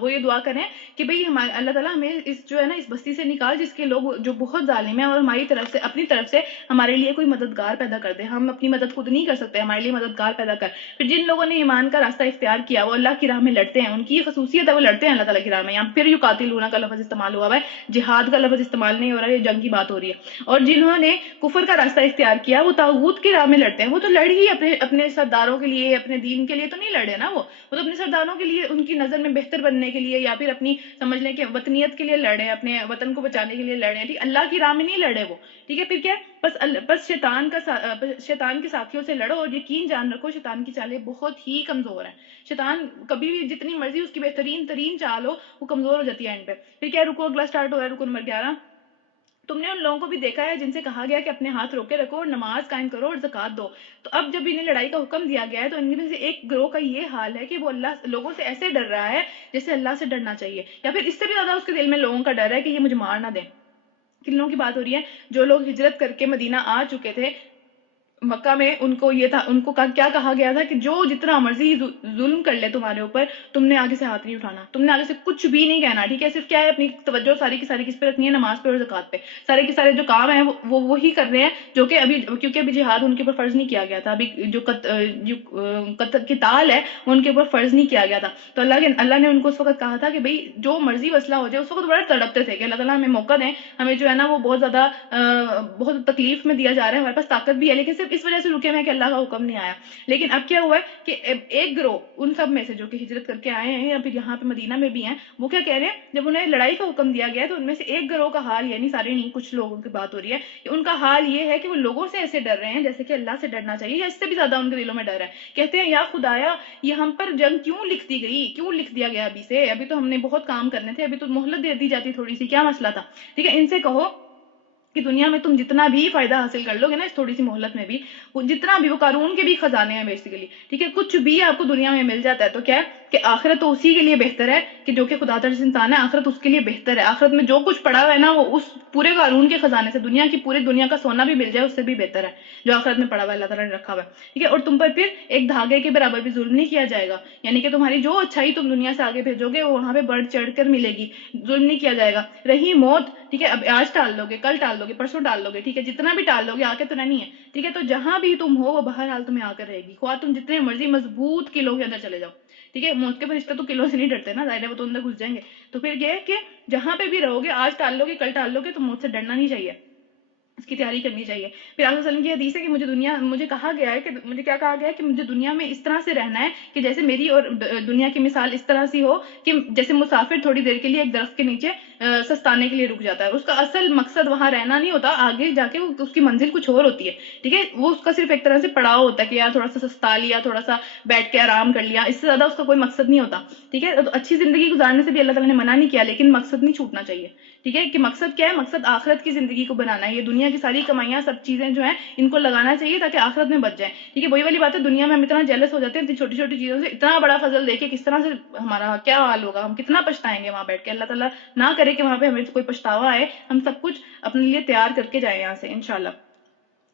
وہ یہ دعا کریں کہ بھئی ہمارے اللہ تعالیٰ ہمیں اس جو ہے نا اس بستی سے نکال جس کے لوگ جو بہت ظالم ہیں, اور ہماری طرف سے اپنی طرف سے ہمارے لیے کوئی مددگار پیدا کر دے. ہم اپنی مدد خود نہیں کر سکتے, ہمارے لیے مددگار پیدا کر. پھر جن لوگوں نے ایمان کا راستہ اختیار کیا وہ اللہ کی راہ میں لڑتے ہیں, ان کی یہ خصوصیت ہے, وہ لڑتے ہیں اللہ تعالیٰ کی راہ میں. یہاں پھر یقاتلون کا لفظ استعمال ہوا ہے, جہاد کا لفظ استعمال نہیں ہو رہا ہے, یہ جنگ کی بات ہو رہی ہے. اور جنہوں نے کفر کا راستہ اختیار کیا وہ طاغوت کی راہ میں لڑتے ہیں. وہ تو لڑ ہی اپنے سرداروں کے لیے, اپنے دین کے لیے تو نہیں لڑے نا, وہ تو اپنے سرداروں کے لیے, ان کی نظر میں بہتر بننے کے لیے, یا پھر اپنی سمجھ لیں کہ وطنیت کے لیے لڑے, اپنے وطن کو بچانے کے لیے لڑے, ٹھیک, اللہ کی راہ میں نہیں لڑے وہ, ٹھیک ہے. پھر کیا, بس شیطان کے ساتھیوں سے لڑو, اور یقین جان رکھو شیطان کی چالیں بہت ہی کمزور ہیں. شیطان کبھی بھی جتنی مرضی اس کی بہترین ترین چال ہو وہ کمزور ہو جاتی ہے اینڈ پہ. پھر کیا, رکو اگلا سٹارٹ ہو رہا ہے, رکو نمبر 11. تم نے ان لوگوں کو بھی دیکھا ہے جن سے کہا گیا کہ اپنے ہاتھ روکے رکھو اور نماز قائم کرو اور زکوٰۃ دو. تو اب جب انہیں لڑائی کا حکم دیا گیا ہے تو ان میں سے ایک گروہ کا یہ حال ہے کہ وہ اللہ لوگوں سے ایسے ڈر رہا ہے جیسے اللہ سے ڈرنا چاہیے, یا پھر اس سے بھی زیادہ اس کے دل میں لوگوں کا ڈر ہے کہ یہ مجھے مار نہ دیں. کن لوگوں کی بات ہو رہی ہے؟ جو لوگ ہجرت کر کے مدینہ آ چکے تھے. مکہ میں ان کو یہ تھا, ان کو کیا کہا گیا تھا کہ جو جتنا مرضی ظلم کر لے تمہارے اوپر, تم نے آگے سے ہاتھ نہیں اٹھانا, تم نے آگے سے کچھ بھی نہیں کہنا, ٹھیک ہے. صرف کیا ہے, اپنی توجہ ساری کی ساری کس پہ رکھنی ہے, نماز پہ اور زکوٰۃ پہ. سارے کے سارے جو کام ہیں وہ وہی کر رہے ہیں جو کہ ابھی, کیونکہ ابھی جہاد ان کے اوپر فرض نہیں کیا گیا تھا, ابھی جو قتال ہے وہ ان کے اوپر فرض نہیں کیا گیا تھا. تو اللہ نے ان کو اس وقت کہا تھا کہ بھئی جو مرضی مسئلہ ہو جائے. اس وقت بڑا تڑپتے تھے کہ اللہ تعالیٰ ہمیں موقع دیں, ہمیں جو ہے نا وہ بہت زیادہ بہت تکلیف میں دیا جا رہا ہے, ہمارے پاس طاقت بھی ہے لیکن صرف اس وجہ سے رکے ہوئے کہ اللہ کا حکم نہیں آیا. لیکن اب کیا ہوا ہے کہ ایک گروہ ان سب میں سے جو کہ ہجرت کر کے آئے ہیں یا پھر یہاں پہ مدینہ میں بھی ہیں, وہ کیا کہہ رہے ہیں, جب انہیں لڑائی کا حکم دیا گیا ہے تو ان میں سے ایک گروہ کا حال, یعنی سارے نہیں, کچھ لوگوں کی بات ہو رہی ہے, کہ ان کا حال یہ ہے کہ وہ لوگوں سے ایسے ڈر رہے ہیں جیسے کہ اللہ سے ڈرنا چاہیے, یا اس سے بھی زیادہ ان کے دلوں میں ڈر ہے. کہتے ہیں یا خدایا یہ ہم پر جنگ کیوں لکھ دی گئی, کیوں لکھ دیا گیا ابھی سے, ابھی تو ہم نے بہت کام کرنے تھے, ابھی تو مہلت دے دی جاتی تھوڑی سی, کیا مسئلہ تھا. ٹھیک ہے, ان سے کہو کہ دنیا میں تم جتنا بھی فائدہ حاصل کر لو گے نا اس تھوڑی سی مہلت میں بھی, جتنا بھی, وہ قارون کے بھی خزانے ہیں بیسیکلی, ٹھیک ہے, کچھ بھی آپ کو دنیا میں مل جاتا ہے تو کیا ہے کہ آخرت تو اسی کے لیے بہتر ہے, کہ جو کہ خدا ترس انسان ہے, آخرت اس کے لیے بہتر ہے. آخرت میں جو کچھ پڑا ہوا ہے نا وہ اس پورے قارون کے خزانے سے, دنیا کی پوری دنیا کا سونا بھی مل جائے اس سے بھی بہتر ہے جو آخرت میں پڑا ہوا ہے, اللہ تعالیٰ نے رکھا ہوا ہے, ٹھیک ہے. اور تم پر پھر ایک دھاگے کے برابر بھی ظلم نہیں کیا جائے گا, یعنی کہ تمہاری جو اچھائی تم دنیا سے آگے بھیجو گے وہ وہاں پہ بڑھ چڑھ کر ملے گی, ظلم نہیں کیا جائے گا. رہی موت, ٹھیک ہے, اب آج ٹال لو گے, کل ٹال لو گے, پرسوں ٹال لو گے, ٹھیک ہے, جتنا بھی ٹال لو گے آ کے تو نہیں ہے, ٹھیک ہے. تو جہاں بھی تم ہو وہ بہرحال تمہیں آ کر رہے گی, خواہ تم جتنے مرضی مضبوط قلعوں کے اندر چلے جاؤ, ٹھیک ہے. موت کے فرشتے تو قلعوں سے نہیں ڈرتے نا, ظاہر ہے وہ تو اندر گھس جائیں گے. تو پھر یہ ہے کہ جہاں پہ بھی رہو گے, آج ٹال لو گے کل ٹال لو گے, تو موت سے ڈرنا نہیں چاہیے, اس کی تیاری کرنی چاہیے. پھر آپ وسلم کی حدیث ہے کہ مجھے کہا گیا ہے کہ مجھے کیا کہا گیا ہے کہ مجھے دنیا میں اس طرح سے رہنا ہے کہ جیسے میری اور دنیا کی مثال اس طرح سی ہو کہ جیسے مسافر تھوڑی دیر کے لیے ایک درخت کے نیچے سستانے کے لیے رک جاتا ہے, اس کا اصل مقصد وہاں رہنا نہیں ہوتا, آگے جا کے اس کی منزل کچھ اور ہوتی ہے, ٹھیک ہے. وہ اس کا صرف ایک طرح سے پڑاؤ ہوتا ہے کہ یار تھوڑا سا سستا لیا, تھوڑا سا بیٹھ کے آرام کر لیا, اس سے زیادہ اس کا کوئی مقصد نہیں ہوتا, ٹھیک ہے. تو اچھی زندگی گزارنے سے بھی اللہ تعالیٰ نے منع نہیں کیا, لیکن مقصد نہیں چھوٹنا چاہیے, ٹھیک ہے. کہ مقصد کیا ہے, مقصد آخرت کی زندگی کو بنانا ہے. یہ دنیا کی ساری کمائیاں سب چیزیں جو ہیں ان کو لگانا چاہیے تاکہ آخرت میں بچ جائیں, ٹھیک ہے. وہی والی بات ہے, دنیا میں ہم اتنا جیلس ہو جاتے ہیں اتنی چھوٹی چھوٹی چیزوں سے, اتنا بڑا فضل دیکھے کس طرح سے ہمارا کیا حال ہوگا, ہم کتنا پچھتائیں گے وہاں بیٹھ کے. اللہ تعالیٰ نہ کرے کہ وہاں پہ ہمیں کوئی پچھتاوا آئے, ہم سب کچھ اپنے لیے تیار کر کے جائیں یہاں سے انشاءاللہ.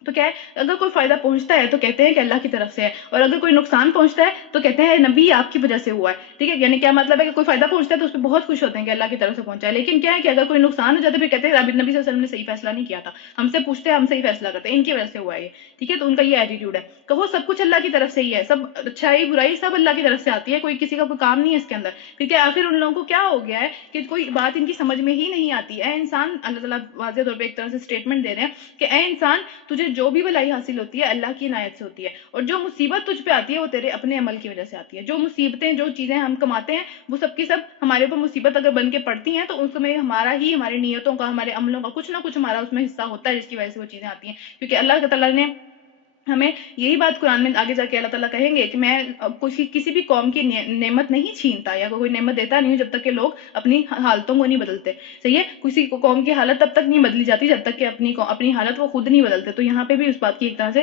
تو کیا ہے, اگر کوئی فائدہ پہنچتا ہے تو کہتے ہیں کہ اللہ کی طرف سے ہے, اور اگر کوئی نقصان پہنچتا ہے تو کہتے ہیں نبی آپ کی وجہ سے ہوا ہے, ٹھیک ہے. یعنی کیا مطلب ہے کہ کوئی فائدہ پہنچتا ہے تو اس پہ بہت خوش ہوتے ہیں کہ اللہ کی طرف سے پہنچا ہے, لیکن کیا ہے کہ اگر کوئی نقصان ہو جاتا ہے پھر کہتے ہیں نبی صلی اللہ علیہ وسلم نے صحیح فیصلہ نہیں کیا تھا, ہم سے پوچھتے ہیں ہم صحیح فیصلہ کرتے ہیں, ان کی وجہ سے ہوا ہے یہ, ٹھیک ہے. تو ان کا یہ ایٹیٹیوڈ ہے. کہو سب کچھ اللہ کی طرف سے ہی ہے, سب اچھائی برائی سب اللہ کی طرف سے آتی ہے, کوئی کسی کا کوئی کام نہیں ہے اس کے اندر. پھر کیا آخر ان لوگوں کو کیا ہو گیا ہے کہ کوئی بات ان کی سمجھ میں ہی نہیں آتی. اے انسان, اللہ تعالیٰ واضح طور پہ ایک طرح سے اسٹیٹمنٹ دے رہے ہیں کہ اے انسان تجھے جو بھی بھلائی حاصل ہوتی ہے اللہ کی عنایت سے ہوتی ہے, اور جو مصیبت تجھ پہ آتی ہے وہ تیرے اپنے عمل کی وجہ سے آتی ہے. جو مصیبتیں, جو چیزیں ہم کماتے ہیں وہ سب کی سب ہمارے اوپر مصیبت اگر بن کے پڑتی ہیں تو اس میں ہماری نیتوں کا, ہمارے عملوں کا کچھ نہ کچھ ہمارا اس میں حصہ ہوتا ہے جس کی وجہ سے وہ چیزیں آتی ہیں. کیونکہ اللہ تعالیٰ نے ہمیں یہی بات قرآن میں آگے جا کے اللہ تعالیٰ کہیں گے کہ میں کسی بھی قوم کی نعمت نہیں چھینتا یا کوئی نعمت دیتا نہیں ہوں جب تک کہ لوگ اپنی حالتوں کو نہیں بدلتے. صحیح ہے, کسی قوم کی حالت تب تک نہیں بدلی جاتی جب تک کہ اپنی حالت وہ خود نہیں بدلتے. تو یہاں پہ بھی اس بات کی ایک طرح سے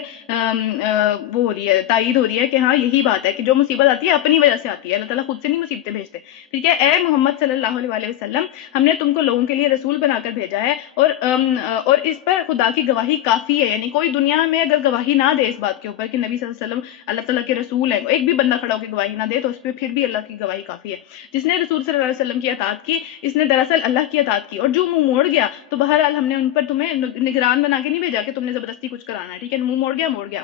وہ ہو رہی ہے, تائید ہو رہی ہے کہ ہاں یہی بات ہے کہ جو مصیبت آتی ہے اپنی وجہ سے آتی ہے, اللہ تعالیٰ خود سے نہیں مصیبتیں بھیجتے. ٹھیک ہے, اے محمد صلی اللہ علیہ وسلم, ہم نے تم کو لوگوں کے لیے رسول بنا کر بھیجا ہے, اور اس پر خدا کی گواہی کافی ہے. یعنی کوئی دنیا میں اگر گواہی نہ دے اس بات کے اوپر کہ نبی صلی اللہ علیہ وسلم اللہ تعالیٰ کے رسول ہیں, ایک بھی بندہ کھڑا ہو کے گواہی نہ دے تو اس پہ پھر بھی اللہ کی گواہی کافی ہے. جس نے رسول صلی اللہ علیہ وسلم کی اطاعت کی, اس نے دراصل اللہ کی اطاعت کی, اور جو منہ موڑ گیا تو بہرحال ہم نے ان پر تمہیں نگران بنا کے نہیں بھیجا کہ تم نے زبردستی کچھ کرانا ہے. ٹھیک ہے, منہ موڑ گیا موڑ گیا.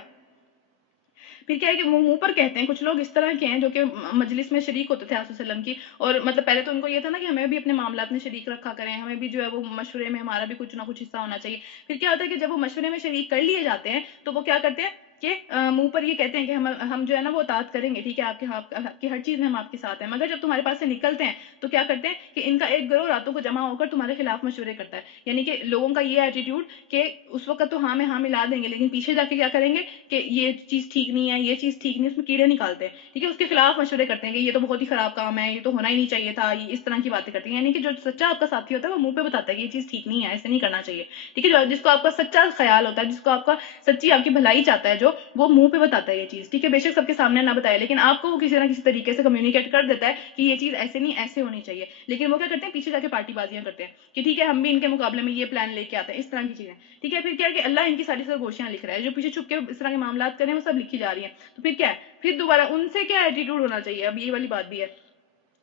پھر کیا ہے کہ منہ پر کہتے ہیں, کچھ لوگ اس طرح کے ہیں جو کہ مجلس میں شریک ہوتے تھے آپ صلی اللہ علیہ وسلم کی, اور مطلب پہلے تو ان کو یہ تھا نا کہ ہمیں بھی اپنے معاملات میں شریک رکھا کریں, ہمیں بھی جو ہے وہ مشورے میں ہمارا بھی کچھ نہ کچھ حصہ ہونا چاہیے. پھر کیا ہوتا ہے کہ جب وہ مشورے میں شریک کر لیے جاتے ہیں تو وہ کیا کرتے ہیں کہ منہ پر یہ کہتے ہیں کہ ہم جو ہے نا وہ اطاعت کریں گے, ٹھیک ہے, آپ کی ہر چیز میں ہم آپ کے ساتھ ہیں. مگر جب تمہارے پاس سے نکلتے ہیں تو کیا کرتے ہیں کہ ان کا ایک گروہ راتوں کو جمع ہو کر تمہارے خلاف مشورے کرتا ہے. یعنی کہ لوگوں کا یہ ایٹیٹیوڈ کہ اس وقت تو ہاں میں ہاں ملا دیں گے, لیکن پیچھے جا کے کیا کریں گے کہ یہ چیز ٹھیک نہیں ہے, یہ چیز ٹھیک نہیں, اس میں کیڑے نکالتے ہیں. ٹھیک ہے, اس کے خلاف مشورے کرتے ہیں کہ یہ تو بہت ہی خراب کام ہے, یہ تو ہونا ہی نہیں چاہیے تھا, یہ اس طرح کی باتیں کرتے ہیں. یعنی کہ جو سچا آپ کا ساتھی ہوتا ہے وہ منہ پہ بتاتا ہے کہ یہ چیز ٹھیک نہیں ہے, ایسے نہیں کرنا چاہیے. ٹھیک ہے, جس کو آپ کا سچا خیال ہوتا ہے, جس کو آپ کا سچی آپ کی بھلائی چاہتا ہے, جو وہ منہ پہ بتاتا ہے یہ چیز. ٹھیک ہے, بے شک سب کے سامنے نہ بتائے, لیکن آپ کو وہ کسی نہ کسی طریقے سے کمیونیکیٹ کر دیتا ہے کہ یہ چیز ایسے نہیں ایسے ہونی چاہیے. لیکن وہ کیا کرتے ہیں, پیچھے جا کے پارٹی بازیاں کرتے ہیں کہ ٹھیک ہے ہم بھی ان کے مقابلے میں یہ پلان لے کے آتے ہیں, اس طرح کی چیزیں. ٹھیک ہے, پھر کیا ہے کہ اللہ ان کی ساری سرگوشیاں لکھ رہا ہے, جو پیچھے چھپ کے اس طرح کے معاملات کریں وہ سب لکھی جا رہی ہیں. تو پھر کیا ہے, پھر دوبارہ ان سے کیا ایٹیٹیوڈ ہونا چاہیے, اب یہ والی بات بھی ہے,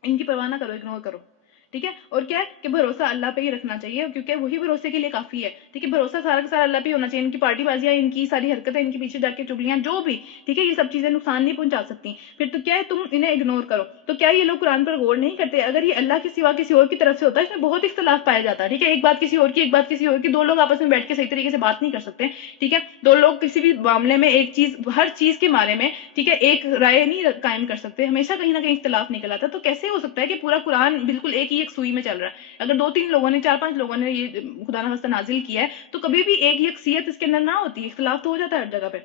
ان کی پرواہ نہ کرو, اگنور کرو. ٹھیک ہے, اور کیا ہے کہ بھروسہ اللہ پہ ہی رکھنا چاہیے, کیونکہ وہی بھروسے کے لیے کافی ہے. ٹھیک ہے, بھروسہ سارا کا سارا اللہ پہ ہی ہونا چاہیے. ان کی پارٹی بازیاں, ان کی ساری حرکتیں, ان کے پیچھے جا کے چگلیاں جو بھی, ٹھیک ہے, یہ سب چیزیں نقصان نہیں پہنچا سکتی. پھر تو کیا ہے, تم انہیں اگنور کرو. تو کیا یہ لوگ قرآن پر غور نہیں کرتے؟ اگر یہ اللہ کے سوا کسی اور کی طرف سے ہوتا ہے, اس میں بہت اختلاف پایا جاتا ہے. ٹھیک ہے, ایک بات کسی اور کی, ایک بات کسی اور کی, دو لوگ آپس میں بیٹھ کے صحیح طریقے سے بات نہیں کر سکتے. ٹھیک ہے, دو لوگ کسی بھی معاملے میں ایک چیز, ہر چیز کے بارے میں, ٹھیک ہے, ایک رائے نہیں قائم کر سکتے, ہمیشہ کہیں نہ کہیں اختلاف نکل آتا ہے. تو کیسے ہو سکتا ہے کہ پورا قرآن بالکل ایک ہی ایک سوئی میں چل رہا ہے؟ اگر دو تین لوگوں نے, چار پانچ لوگوں نے یہ خدا نخواستہ نازل کیا ہے تو کبھی بھی ایک یکسیت اس کے اندر نہ ہوتی, اختلاف تو ہو جاتا ہے ہر جگہ پہ.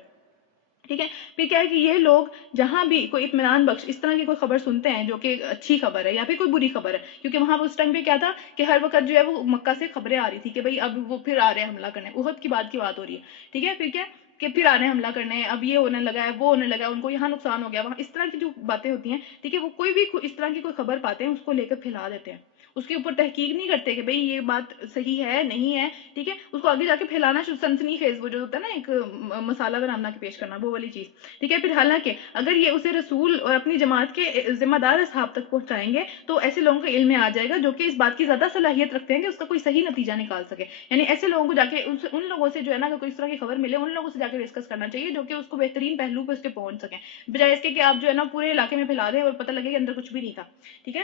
ٹھیک ہے, پھر کیا ہے کہ یہ لوگ جہاں بھی کوئی اطمینان بخش اس طرح کی کوئی خبر سنتے ہیں جو کہ اچھی خبر ہے یا پھر کوئی بری خبر ہے, کیونکہ وہاں اس ٹائم پہ کیا تھا کہ ہر وقت جو ہے وہ مکہ سے خبریں آ رہی تھی کہ بھئی اب وہ پھر آ رہے ہیں حملہ کرنے, احد کی بات ہو رہی ہے. ٹھیک ہے, پھر کیا کہ پھر آ رہے ہیں حملہ کرنے, اب یہ ہونے لگا ہے, وہ ہونے لگا ہے, ان کو یہاں نقصان ہو گیا, وہاں اس طرح کی جو باتیں ہوتی ہیں. ٹھیک ہے, وہ کوئی بھی اس طرح کی کوئی خبر پاتے ہیں اس کو لے کر پھیلا دیتے ہیں, اس کے اوپر تحقیق نہیں کرتے کہ بھئی یہ بات صحیح ہے نہیں ہے. ٹھیک ہے, اس کو آگے جا کے پھیلانا, سنسنی خیز وہ جو ہوتا ہے نا ایک مسالہ بنانا کے پیش کرنا, وہ والی چیز. ٹھیک ہے, پھر حالانکہ اگر یہ اسے رسول اور اپنی جماعت کے ذمہ دار اصحاب تک پہنچائیں گے تو ایسے لوگوں کے علم میں آ جائے گا جو کہ اس بات کی زیادہ صلاحیت رکھتے ہیں کہ اس کا کوئی صحیح نتیجہ نکال سکے. یعنی ایسے لوگوں کو جا کے ان لوگوں سے جو ہے نا کوئی اس طرح کی خبر ملے, ان لوگوں سے جا کے ڈسکس کرنا چاہیے جو کہ اس کو بہترین پہلو پہ اس کے پہنچ سکیں, بجائے اس کے کہ آپ جو ہے نا پورے علاقے میں پھیلا دیں اور پتہ لگے کہ اندر کچھ بھی نہیں تھا. ٹھیک ہے,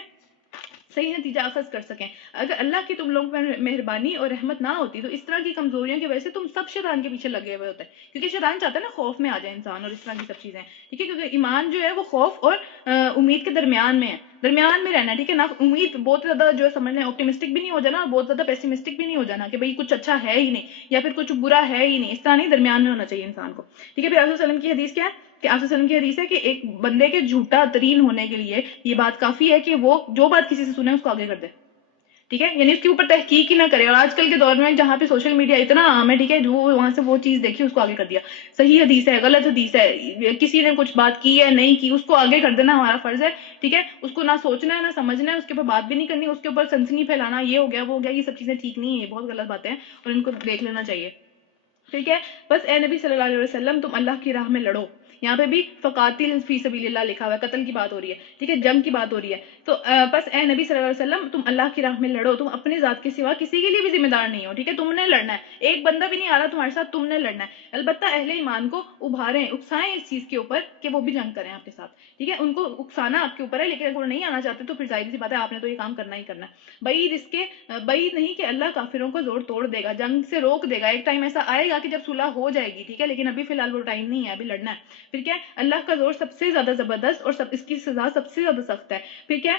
صحیح نتیجہ اخذ کر سکیں. اگر اللہ کی تم لوگوں پر مہربانی اور رحمت نہ ہوتی تو اس طرح کی کمزوریوں کی وجہ سے تم سب شیطان کے پیچھے لگے ہوئے ہوتے, کیونکہ شیطان چاہتا ہے نا خوف میں آ جائے انسان اور اس طرح کی سب چیزیں. ٹھیک ہے, کیونکہ ایمان جو ہے وہ خوف اور امید کے درمیان میں ہے, درمیان میں رہنا. ٹھیک ہے, نہ امید بہت زیادہ جو ہے سمجھ لیں آپٹیمسٹک بھی نہیں ہو جانا اور بہت زیادہ پیسیمسٹک بھی نہیں ہو جانا کہ بھئی کچھ اچھا ہے ہی نہیں یا پھر کچھ برا ہے ہی نہیں, اس طرح نہیں, درمیان میں ہونا چاہیے انسان کو. ٹھیک ہے, پھر آپ صلی اللہ علیہ وسلم کی حدیث کیا ہے کہ آپ صلی اللہ علیہ وسلم کی حدیث ہے کہ ایک بندے کے جھوٹا ترین ہونے کے لیے یہ بات کافی ہے کہ وہ جو بات کسی سے سنے اس کو آگے کر دے. ٹھیک ہے, یعنی اس کے اوپر تحقیق ہی نہ کرے. اور آج کل کے دور میں جہاں پہ سوشل میڈیا اتنا عام ہے, ٹھیک ہے, جو وہاں سے وہ چیز دیکھی اس کو آگے کر دیا, صحیح حدیث ہے غلط حدیث ہے, کسی نے کچھ بات کی ہے نہیں کی, اس کو آگے کر دینا ہمارا فرض ہے. ٹھیک ہے, اس کو نہ سوچنا ہے نہ سمجھنا ہے, اس کے اوپر بات بھی نہیں کرنی, اس کے اوپر سنسنی پھیلانا, یہ ہو گیا وہ ہو گیا, یہ سب چیزیں ٹھیک نہیں ہے, یہ بہت غلط باتیں ہیں اور ان کو دیکھ لینا چاہیے. ٹھیک ہے, بس اے نبی صلی اللہ علیہ وسلم تم اللہ کی راہ میں لڑو. یہاں پہ بھی فقاتل فی سبیل اللہ لکھا ہوا ہے, قتل کی بات ہو رہی ہے. ٹھیک ہے, جنگ کی بات ہو رہی ہے. تو بس اے نبی صلی اللہ علیہ وسلم تم اللہ کی راہ میں لڑو, تم اپنے ذات کے سوا کسی کے لیے بھی ذمہ دار نہیں ہو. ٹھیک ہے, تم نے لڑنا ہے, ایک بندہ بھی نہیں آ رہا تمہارے ساتھ, تم نے لڑنا ہے. البتہ اہل ایمان کو ابھاریں, اکسائیں اس چیز کے اوپر کہ وہ بھی جنگ کریں آپ کے ساتھ. ٹھیک ہے, ان کو اکسانا آپ کے اوپر ہے, لیکن اگر وہ نہیں آنا چاہتے تو پھر ظاہر سی بات ہے آپ نے تو یہ کام کرنا ہی کرنا ہے. بعید نہیں کہ اللہ کافروں کو زور توڑ دے گا, جنگ سے روک دے گا. ایک ٹائم ایسا آئے گا کہ جب صلح ہو جائے گی. ٹھیک ہے, لیکن ابھی فی الحال وہ ٹائم نہیں ہے, ابھی لڑنا ہے. پھر کیا ہے, اللہ کا زور سب سے زیادہ زبردست اور اس کی سزا سب سے زیادہ سخت ہے. پھر کیا ہے,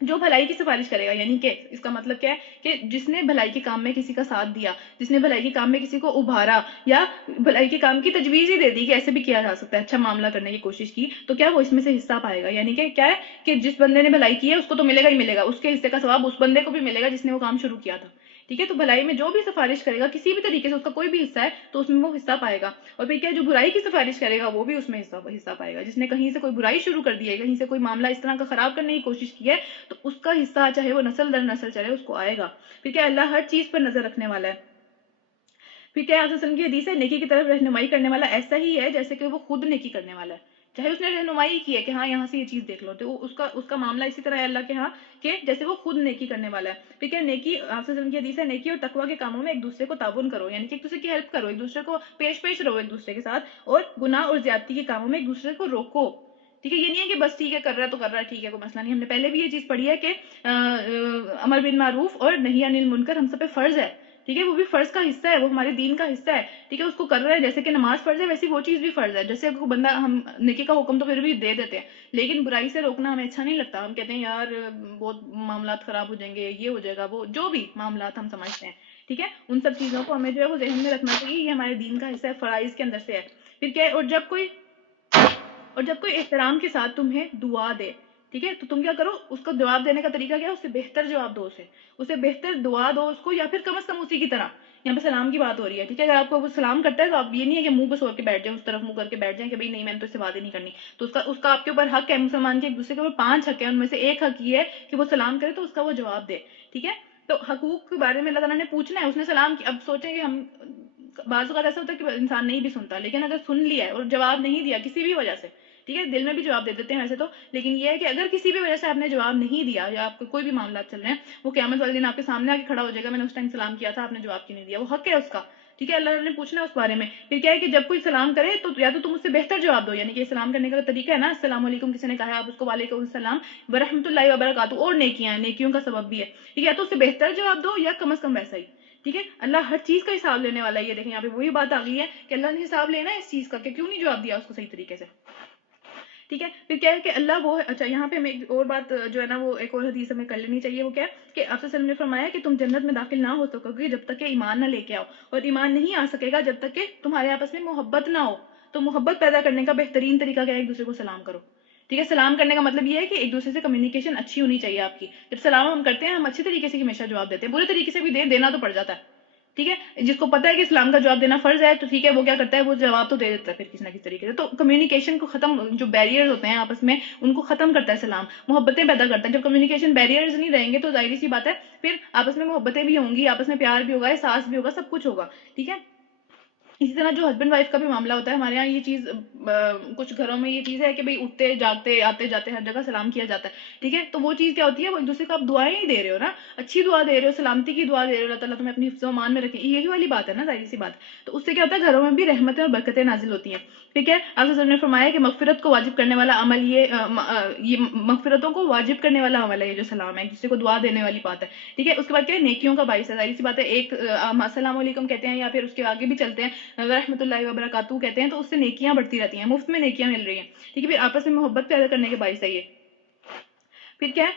جو بھلائی کی سفارش کرے گا، یعنی کہ اس کا مطلب کیا ہے کہ جس نے بھلائی کے کام میں کسی کا ساتھ دیا، جس نے بھلائی کے کام میں کسی کو ابھارا یا بھلائی کے کام کی تجویز ہی دے دی کہ ایسے بھی کیا جا سکتا ہے، اچھا معاملہ کرنے کی کوشش کی، تو کیا وہ اس میں سے حصہ پائے گا؟ یعنی کہ کیا ہے کہ جس بندے نے بھلائی کی ہے اس کو تو ملے گا ہی ملے گا، اس کے حصے کا ثواب اس بندے کو بھی ملے گا جس نے وہ کام شروع کیا تھا، ٹھیک ہے؟ تو بھلائی میں جو بھی سفارش کرے گا کسی بھی طریقے سے، اس کا کوئی بھی حصہ ہے تو اس میں وہ حصہ پائے گا۔ اور پھر کیا، جو برائی کی سفارش کرے گا وہ بھی اس میں حصہ پائے گا، جس نے کہیں سے کوئی برائی شروع کر دی ہے، کہیں سے کوئی معاملہ اس طرح کا خراب کرنے کی کوشش کی ہے، تو اس کا حصہ چاہے وہ نسل در نسل چلے اس کو آئے گا۔ پھر کیا، اللہ ہر چیز پر نظر رکھنے والا ہے۔ پھر کیا، آپ کی حدیث ہے، نیکی کی طرف رہنمائی کرنے والا ایسا ہی ہے جیسے کہ وہ خود نیکی کرنے والا ہے، چاہے اس نے رہنمائی کی ہے کہ ہاں یہاں سے یہ چیز دیکھ لو، تو اس کا معاملہ اسی طرح ہے اللہ کے ہاں کہ جیسے وہ خود نیکی کرنے والا ہے۔ پھر کیا، نیکی، آپ کی حدیث ہے، نیکی اور تقوی کے کاموں میں ایک دوسرے کو تعاون کرو، یعنی کہ ایک دوسرے کی ہیلپ کرو، ایک دوسرے کو پیش رہو ایک دوسرے کے ساتھ، اور گناہ اور زیادتی کے کاموں میں ایک دوسرے کو روکو، ٹھیک ہے؟ یہ نہیں ہے کہ بس ٹھیک ہے کر رہا ہے تو کر رہا ہے، ٹھیک ہے کوئی مسئلہ نہیں۔ ہم نے پہلے بھی یہ چیز پڑھی ہے کہ امر بالمعروف اور نہی عن المنکر ہم سب پہ فرض ہے، ٹھیک ہے؟ وہ بھی فرض کا حصہ ہے، وہ ہمارے دین کا حصہ ہے، ٹھیک ہے؟ اس کو کر رہے ہیں، جیسے کہ نماز فرض ہے ویسی وہ چیز بھی فرض ہے، جیسے کوئی بندہ، ہم نیکی کا حکم تو پھر بھی دے دیتے ہیں لیکن برائی سے روکنا ہمیں اچھا نہیں لگتا، ہم کہتے ہیں یار بہت معاملات خراب ہو جائیں گے، یہ ہو جائے گا، وہ جو بھی معاملات ہم سمجھتے ہیں، ٹھیک ہے؟ ان سب چیزوں کو ہمیں جو ہے وہ ذہن میں رکھنا چاہیے، یہ ہمارے دین کا حصہ ہے، فرائض کے اندر سے ہے۔ پھر کیا ہے، اور جب کوئی احترام کے ساتھ تمہیں دعا دے، ٹھیک ہے، تو تم کیا کرو، اس کو جواب دینے کا طریقہ کیا ہے، اس سے بہتر جواب دو، اسے بہتر دعا دو اس کو، یا پھر کم از کم اسی کی طرح، یہاں پہ سلام کی بات ہو رہی ہے، ٹھیک ہے؟ اگر آپ کو وہ سلام کرتا ہے تو آپ یہ نہیں ہے کہ منہ پہ سور کے بیٹھ جائیں، اس طرف منہ کر کے بیٹھ جائیں کہ بھائی نہیں میں نے تو اس سے بات ہی نہیں کرنی، تو اس کا آپ کے اوپر حق ہے، مسلمان کے ایک دوسرے کے اوپر 5 حق ہیں، ان میں سے ایک حق یہ ہے کہ وہ سلام کرے تو اس کا وہ جواب دے، ٹھیک ہے؟ تو حقوق کے بارے میں اللہ تعالیٰ نے پوچھنا ہے، اس نے سلام کی، اب سوچیں کہ ہم بعض اوقات ایسا ہوتا ہے کہ انسان نہیں بھی سنتا، لیکن اگر سن لیا ہے اور جواب نہیں دیا کسی بھی وجہ سے، ٹھیک ہے، دل میں بھی جواب دے دیتے ہیں ویسے تو، لیکن یہ ہے کہ اگر کسی بھی وجہ سے آپ نے جواب نہیں دیا یا آپ کو کوئی بھی معاملات چل رہے ہیں، وہ قیامت والے دن آپ کے سامنے آ کے کھڑا ہو جائے گا، میں نے اس ٹائم سلام کیا تھا آپ نے جواب کیوں نہیں دیا، وہ حق ہے اس کا، ٹھیک ہے؟ اللہ نے پوچھنا ہے اس بارے میں۔ پھر کیا ہے کہ جب کوئی سلام کرے تو یا تو تم اس سے بہتر جواب دو، یعنی کہ سلام کرنے کا طریقہ ہے نا، السلام علیکم کسی نے کہا ہے آپ اس کو وعلیکم السلام ورحمۃ اللہ وبرکاتہ، اور نیکیاں ہیں، نیکیوں کا سبب بھی ہے، ٹھیک ہے؟ یا تو اس سے بہتر جواب دو یا کم از کم ویسا ہی، ٹھیک ہے؟ اللہ ہر چیز کا حساب لینے والا ہے، یہ دیکھیں یہاں پہ وہی بات آ گئی ہے کہ اللہ نے حساب لینا ہے اس چیز کا کہ کیوں نہیں جواب دیا اس کو صحیح طریقے سے، ٹھیک ہے؟ پھر کیا ہے کہ اللہ وہ ہے، اچھا یہاں پہ ہمیں ایک اور بات جو ہے نا وہ ایک اور حدیث ہمیں کر لینی چاہیے، وہ کیا ہے کہ آپ صلی اللہ علیہ وسلم نے فرمایا کہ تم جنت میں داخل نہ ہو سکو گے جب تک کہ ایمان نہ لے کے آؤ، اور ایمان نہیں آ سکے گا جب تک کہ تمہارے آپس میں محبت نہ ہو، تو محبت پیدا کرنے کا بہترین طریقہ کیا ہے، ایک دوسرے کو سلام کرو، ٹھیک ہے؟ سلام کرنے کا مطلب یہ ہے کہ ایک دوسرے سے کمیونیکیشن اچھی ہونی چاہیے آپ کی، جب سلام ہم کرتے ہیں ہم اچھی طریقے سے ہمیشہ جواب دیتے ہیں، برے طریقے سے بھی دینا تو پڑ جاتا ہے، ٹھیک ہے؟ جس کو پتا ہے کہ اسلام کا جواب دینا فرض ہے تو ٹھیک ہے وہ کیا کرتا ہے، وہ جواب تو دے دیتا ہے پھر کسی نہ کسی طریقے سے، تو کمیونیکیشن کو ختم، جو بیریئرز ہوتے ہیں آپس میں ان کو ختم کرتا ہے سلام، محبتیں پیدا کرتا ہے، جب کمیونیکیشن بیریئرز نہیں رہیں گے تو ظاہری سی بات ہے پھر آپس میں محبتیں بھی ہوں گی، آپس میں پیار بھی ہوگا، احساس بھی ہوگا، سب کچھ ہوگا، ٹھیک ہے؟ اسی طرح جو ہسبینڈ وائف کا بھی معاملہ ہوتا ہے، ہمارے یہاں یہ چیز کچھ گھروں میں یہ چیز ہے کہ بھئی اٹھتے جاگتے آتے جاتے ہر جگہ سلام کیا جاتا ہے، ٹھیک ہے؟ تو وہ چیز کیا ہوتی ہے، وہ ایک دوسرے کو آپ دعائیں ہی دے رہے ہو نا، اچھی دعا دے رہے ہو، سلامتی کی دعا دے رہے ہو، اللہ تعالیٰ تمہیں اپنی حفظ و امان میں رکھے، یہی والی بات ہے نا، ظاہری سی بات، تو اس سے کیا ہوتا ہے گھروں میں بھی رحمتیں اور برکتیں نازل ہوتی ہیں، ٹھیک ہے؟ آپ وسلم نے فرمایا کہ مغفرت کو واجب کرنے والا عمل یہ مغفرتوں کو واجب کرنے والا عمل ہے، یہ جو سلام ہے ایک دوسرے کو دعا دینے والی بات ہے، ٹھیک ہے؟ اس کے بعد کیا ہے، نیکیوں کا باعث ہے، ظاہری سی بات ہے، ایک السلام علیکم کہتے ہیں یا پھر اس کے آگے بھی چلتے ہیں رحمۃ اللہ وبرکاتہ کہتے ہیں، تو اس سے نیکیاں بڑھتی رہتی ہیں، مفت میں نیکیاں مل رہی ہیں، ٹھیک ہے؟ پھر آپس میں محبت پیدا کرنے کے باعث ہے یہ۔ پھر کیا ہے،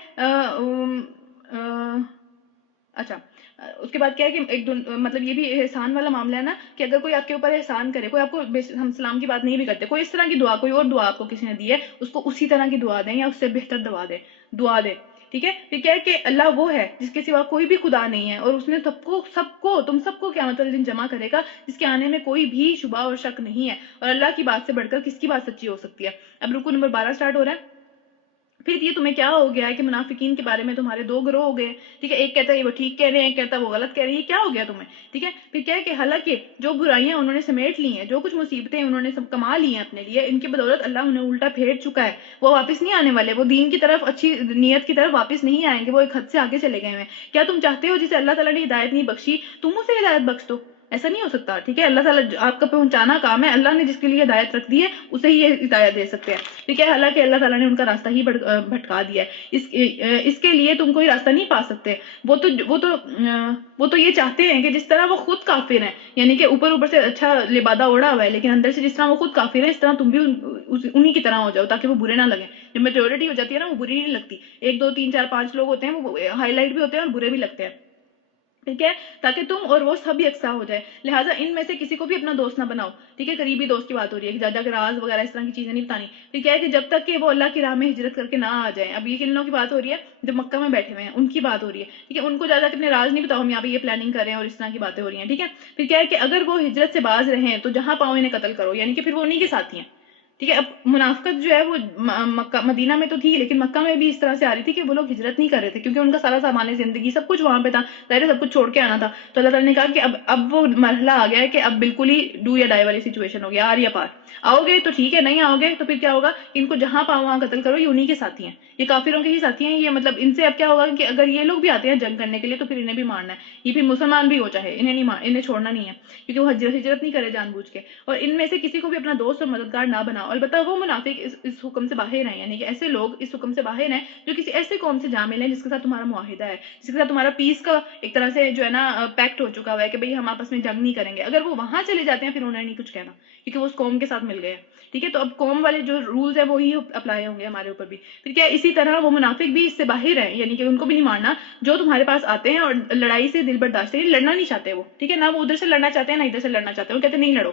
اچھا اس کے بعد کیا ہے کہ مطلب یہ بھی احسان والا معاملہ ہے نا کہ اگر کوئی آپ کے اوپر احسان کرے، کوئی آپ کو، ہم سلام کی بات نہیں بھی کرتے، کوئی اس طرح کی دعا، کوئی اور دعا آپ کو کسی نے دی ہے، اس کو اسی طرح کی دعا دیں یا اس سے بہتر دعا دیں، ٹھیک ہے؟ پھر کیا ہے کہ اللہ وہ ہے جس کے سوا کوئی بھی خدا نہیں ہے، اور اس نے تم سب کو قیامت والے دن جمع کرے گا، جس کے آنے میں کوئی بھی شبہ اور شک نہیں ہے، اور اللہ کی بات سے بڑھ کر کس کی بات سچی ہو سکتی ہے؟ اب رکو نمبر 12 سٹارٹ ہو رہا ہے۔ پھر یہ تمہیں کیا ہو گیا ہے کہ منافقین کے بارے میں تمہارے 2 گروہ ہو گئے، ٹھیک ہے؟ ایک کہتا ہے وہ ٹھیک کہہ رہے ہیں، ایک کہتا ہے وہ غلط کہہ رہے ہیں، یہ کیا ہو گیا تمہیں، ٹھیک ہے؟ پھر کیا ہے کہ حالانکہ جو برائیاں انہوں نے سمیٹ لی ہیں، جو کچھ مصیبتیں انہوں نے سب کما لی ہیں اپنے لیے، ان کی بدولت اللہ انہیں الٹا پھیر چکا ہے، وہ واپس نہیں آنے والے، وہ دین کی طرف، اچھی نیت کی طرف واپس نہیں آئیں گے، وہ ایک حد سے آگے چلے گئے ہیں۔ کیا تم چاہتے ہو جسے اللہ تعالیٰ نے ہدایت نہیں بخشی تم اسے ہدایت بخش دو؟ ایسا نہیں ہو سکتا، ٹھیک ہے؟ اللہ تعالیٰ آپ کا پہنچانا کام ہے، اللہ نے جس کے لیے ہدایت رکھ دی ہے اسے ہی یہ ہدایت دے سکتے ہیں، ٹھیک ہے؟ حالانکہ اللہ تعالیٰ نے ان کا راستہ ہی بھٹکا دیا ہے، اس کے لیے تم کوئی راستہ نہیں پا سکتے، وہ تو یہ چاہتے ہیں کہ جس طرح وہ خود کافر ہیں، یعنی کہ اوپر سے اچھا لبادہ اوڑا ہوا ہے لیکن اندر سے جس طرح وہ خود کافر ہے اس طرح تم بھی انہی کی طرح ہو جاؤ تاکہ وہ برے نہ لگیں. جب میجورٹی ہو جاتی ہے نا وہ بری نہیں لگتی. 1 2 3 4 5 لوگ ہوتے ہیں وہ ہائی لائٹ بھی ہوتے ہیں اور برے بھی لگتے ہیں, ٹھیک ہے, تاکہ تم اور وہ سب یکساں ہو جائے. لہٰذا ان میں سے کسی کو بھی اپنا دوست نہ بناؤ, ٹھیک ہے. قریبی دوست کی بات ہو رہی ہے کہ جاجا کے راز وغیرہ اس طرح کی چیزیں نہیں بتانی. پھر کیا ہے کہ جب تک کہ وہ اللہ کی راہ میں ہجرت کر کے نہ آ جائیں. اب یہ کن لوگوں کی بات ہو رہی ہے جو مکہ میں بیٹھے ہوئے ہیں, ان کی بات ہو رہی ہے, ٹھیک ہے. ان کو زیادہ اپنے راز نہیں بتاؤ ہم یہاں پہ یہ پلاننگ کر رہے ہیں اور اس طرح کی باتیں ہو رہی ہیں, ٹھیک ہے. پھر کیا ہے کہ اگر وہ ہجرت سے باز رہیں تو جہاں پاؤ انہیں قتل کرو, یعنی کہ پھر وہ انہیں کے ساتھی ہیں, ٹھیک ہے. اب منافقت جو ہے وہ مکہ مدینہ میں تو تھی, لیکن مکہ میں بھی اس طرح سے آ رہی تھی کہ وہ لوگ ہجرت نہیں کر رہے تھے کیونکہ ان کا سارا سامان زندگی سب کچھ وہاں پہ تھا, ظاہر سب کچھ چھوڑ کے آنا تھا. تو اللہ تعالیٰ نے کہا کہ اب وہ مرحلہ آ گیا ہے کہ اب بالکل ہی ڈو یا ڈائی والی سچویشن ہو گیا, آر یا پار. آؤ گے تو ٹھیک ہے, نہیں آؤ گے تو پھر کیا ہوگا, ان کو جہاں پاؤ وہاں قتل کرو. یہ انہی کے ساتھی ہیں, یہ کافروں کے ہی ساتھی ہیں. یہ مطلب ان سے اب کیا ہوگا کہ اگر یہ لوگ بھی آتے ہیں جنگ کرنے کے لیے تو پھر انہیں بھی مارنا ہے. یہ پھر مسلمان بھی ہو چاہے, انہیں چھوڑنا نہیں ہے کیونکہ وہ ہجرت نہیں کرے جان بوجھ کے. اور ان میں سے کسی کو بھی اپنا دوست اور مددگار نہ بناؤ. البتہ وہ منافق اس حکم سے باہر ہیں, یعنی کہ ایسے لوگ اس حکم سے باہر ہیں جو کسی ایسے قوم سے جا ملے ہیں جس کے ساتھ تمہارا معاہدہ ہے, جس کے ساتھ تمہارا پیس کا ایک طرح سے جو ہے نا پیکٹ ہو چکا ہوا ہے کہ بھئی ہم آپس میں جنگ نہیں کریں گے. اگر وہ وہاں چلے جاتے ہیں پھر انہیں نہیں کچھ کہنا کیونکہ وہ اس قوم کے ساتھ مل گئے, ٹھیک ہے. تو اب قوم والے جو رولز ہیں وہی اپلائی ہوں گے ہمارے اوپر بھی. پھر کیا اسی طرح وہ منافق بھی اس سے باہر ہیں, یعنی کہ ان کو بھی نہیں مارنا جو تمہارے پاس آتے ہیں اور لڑائی سے دل برداشت ہے, لڑنا نہیں چاہتے وہ, ٹھیک ہے. نہ وہ ادھر سے لڑنا چاہتے ہیں نہ ادھر سے لڑنا چاہتے ہیں. وہ کہتے ہیں نہیں لڑو,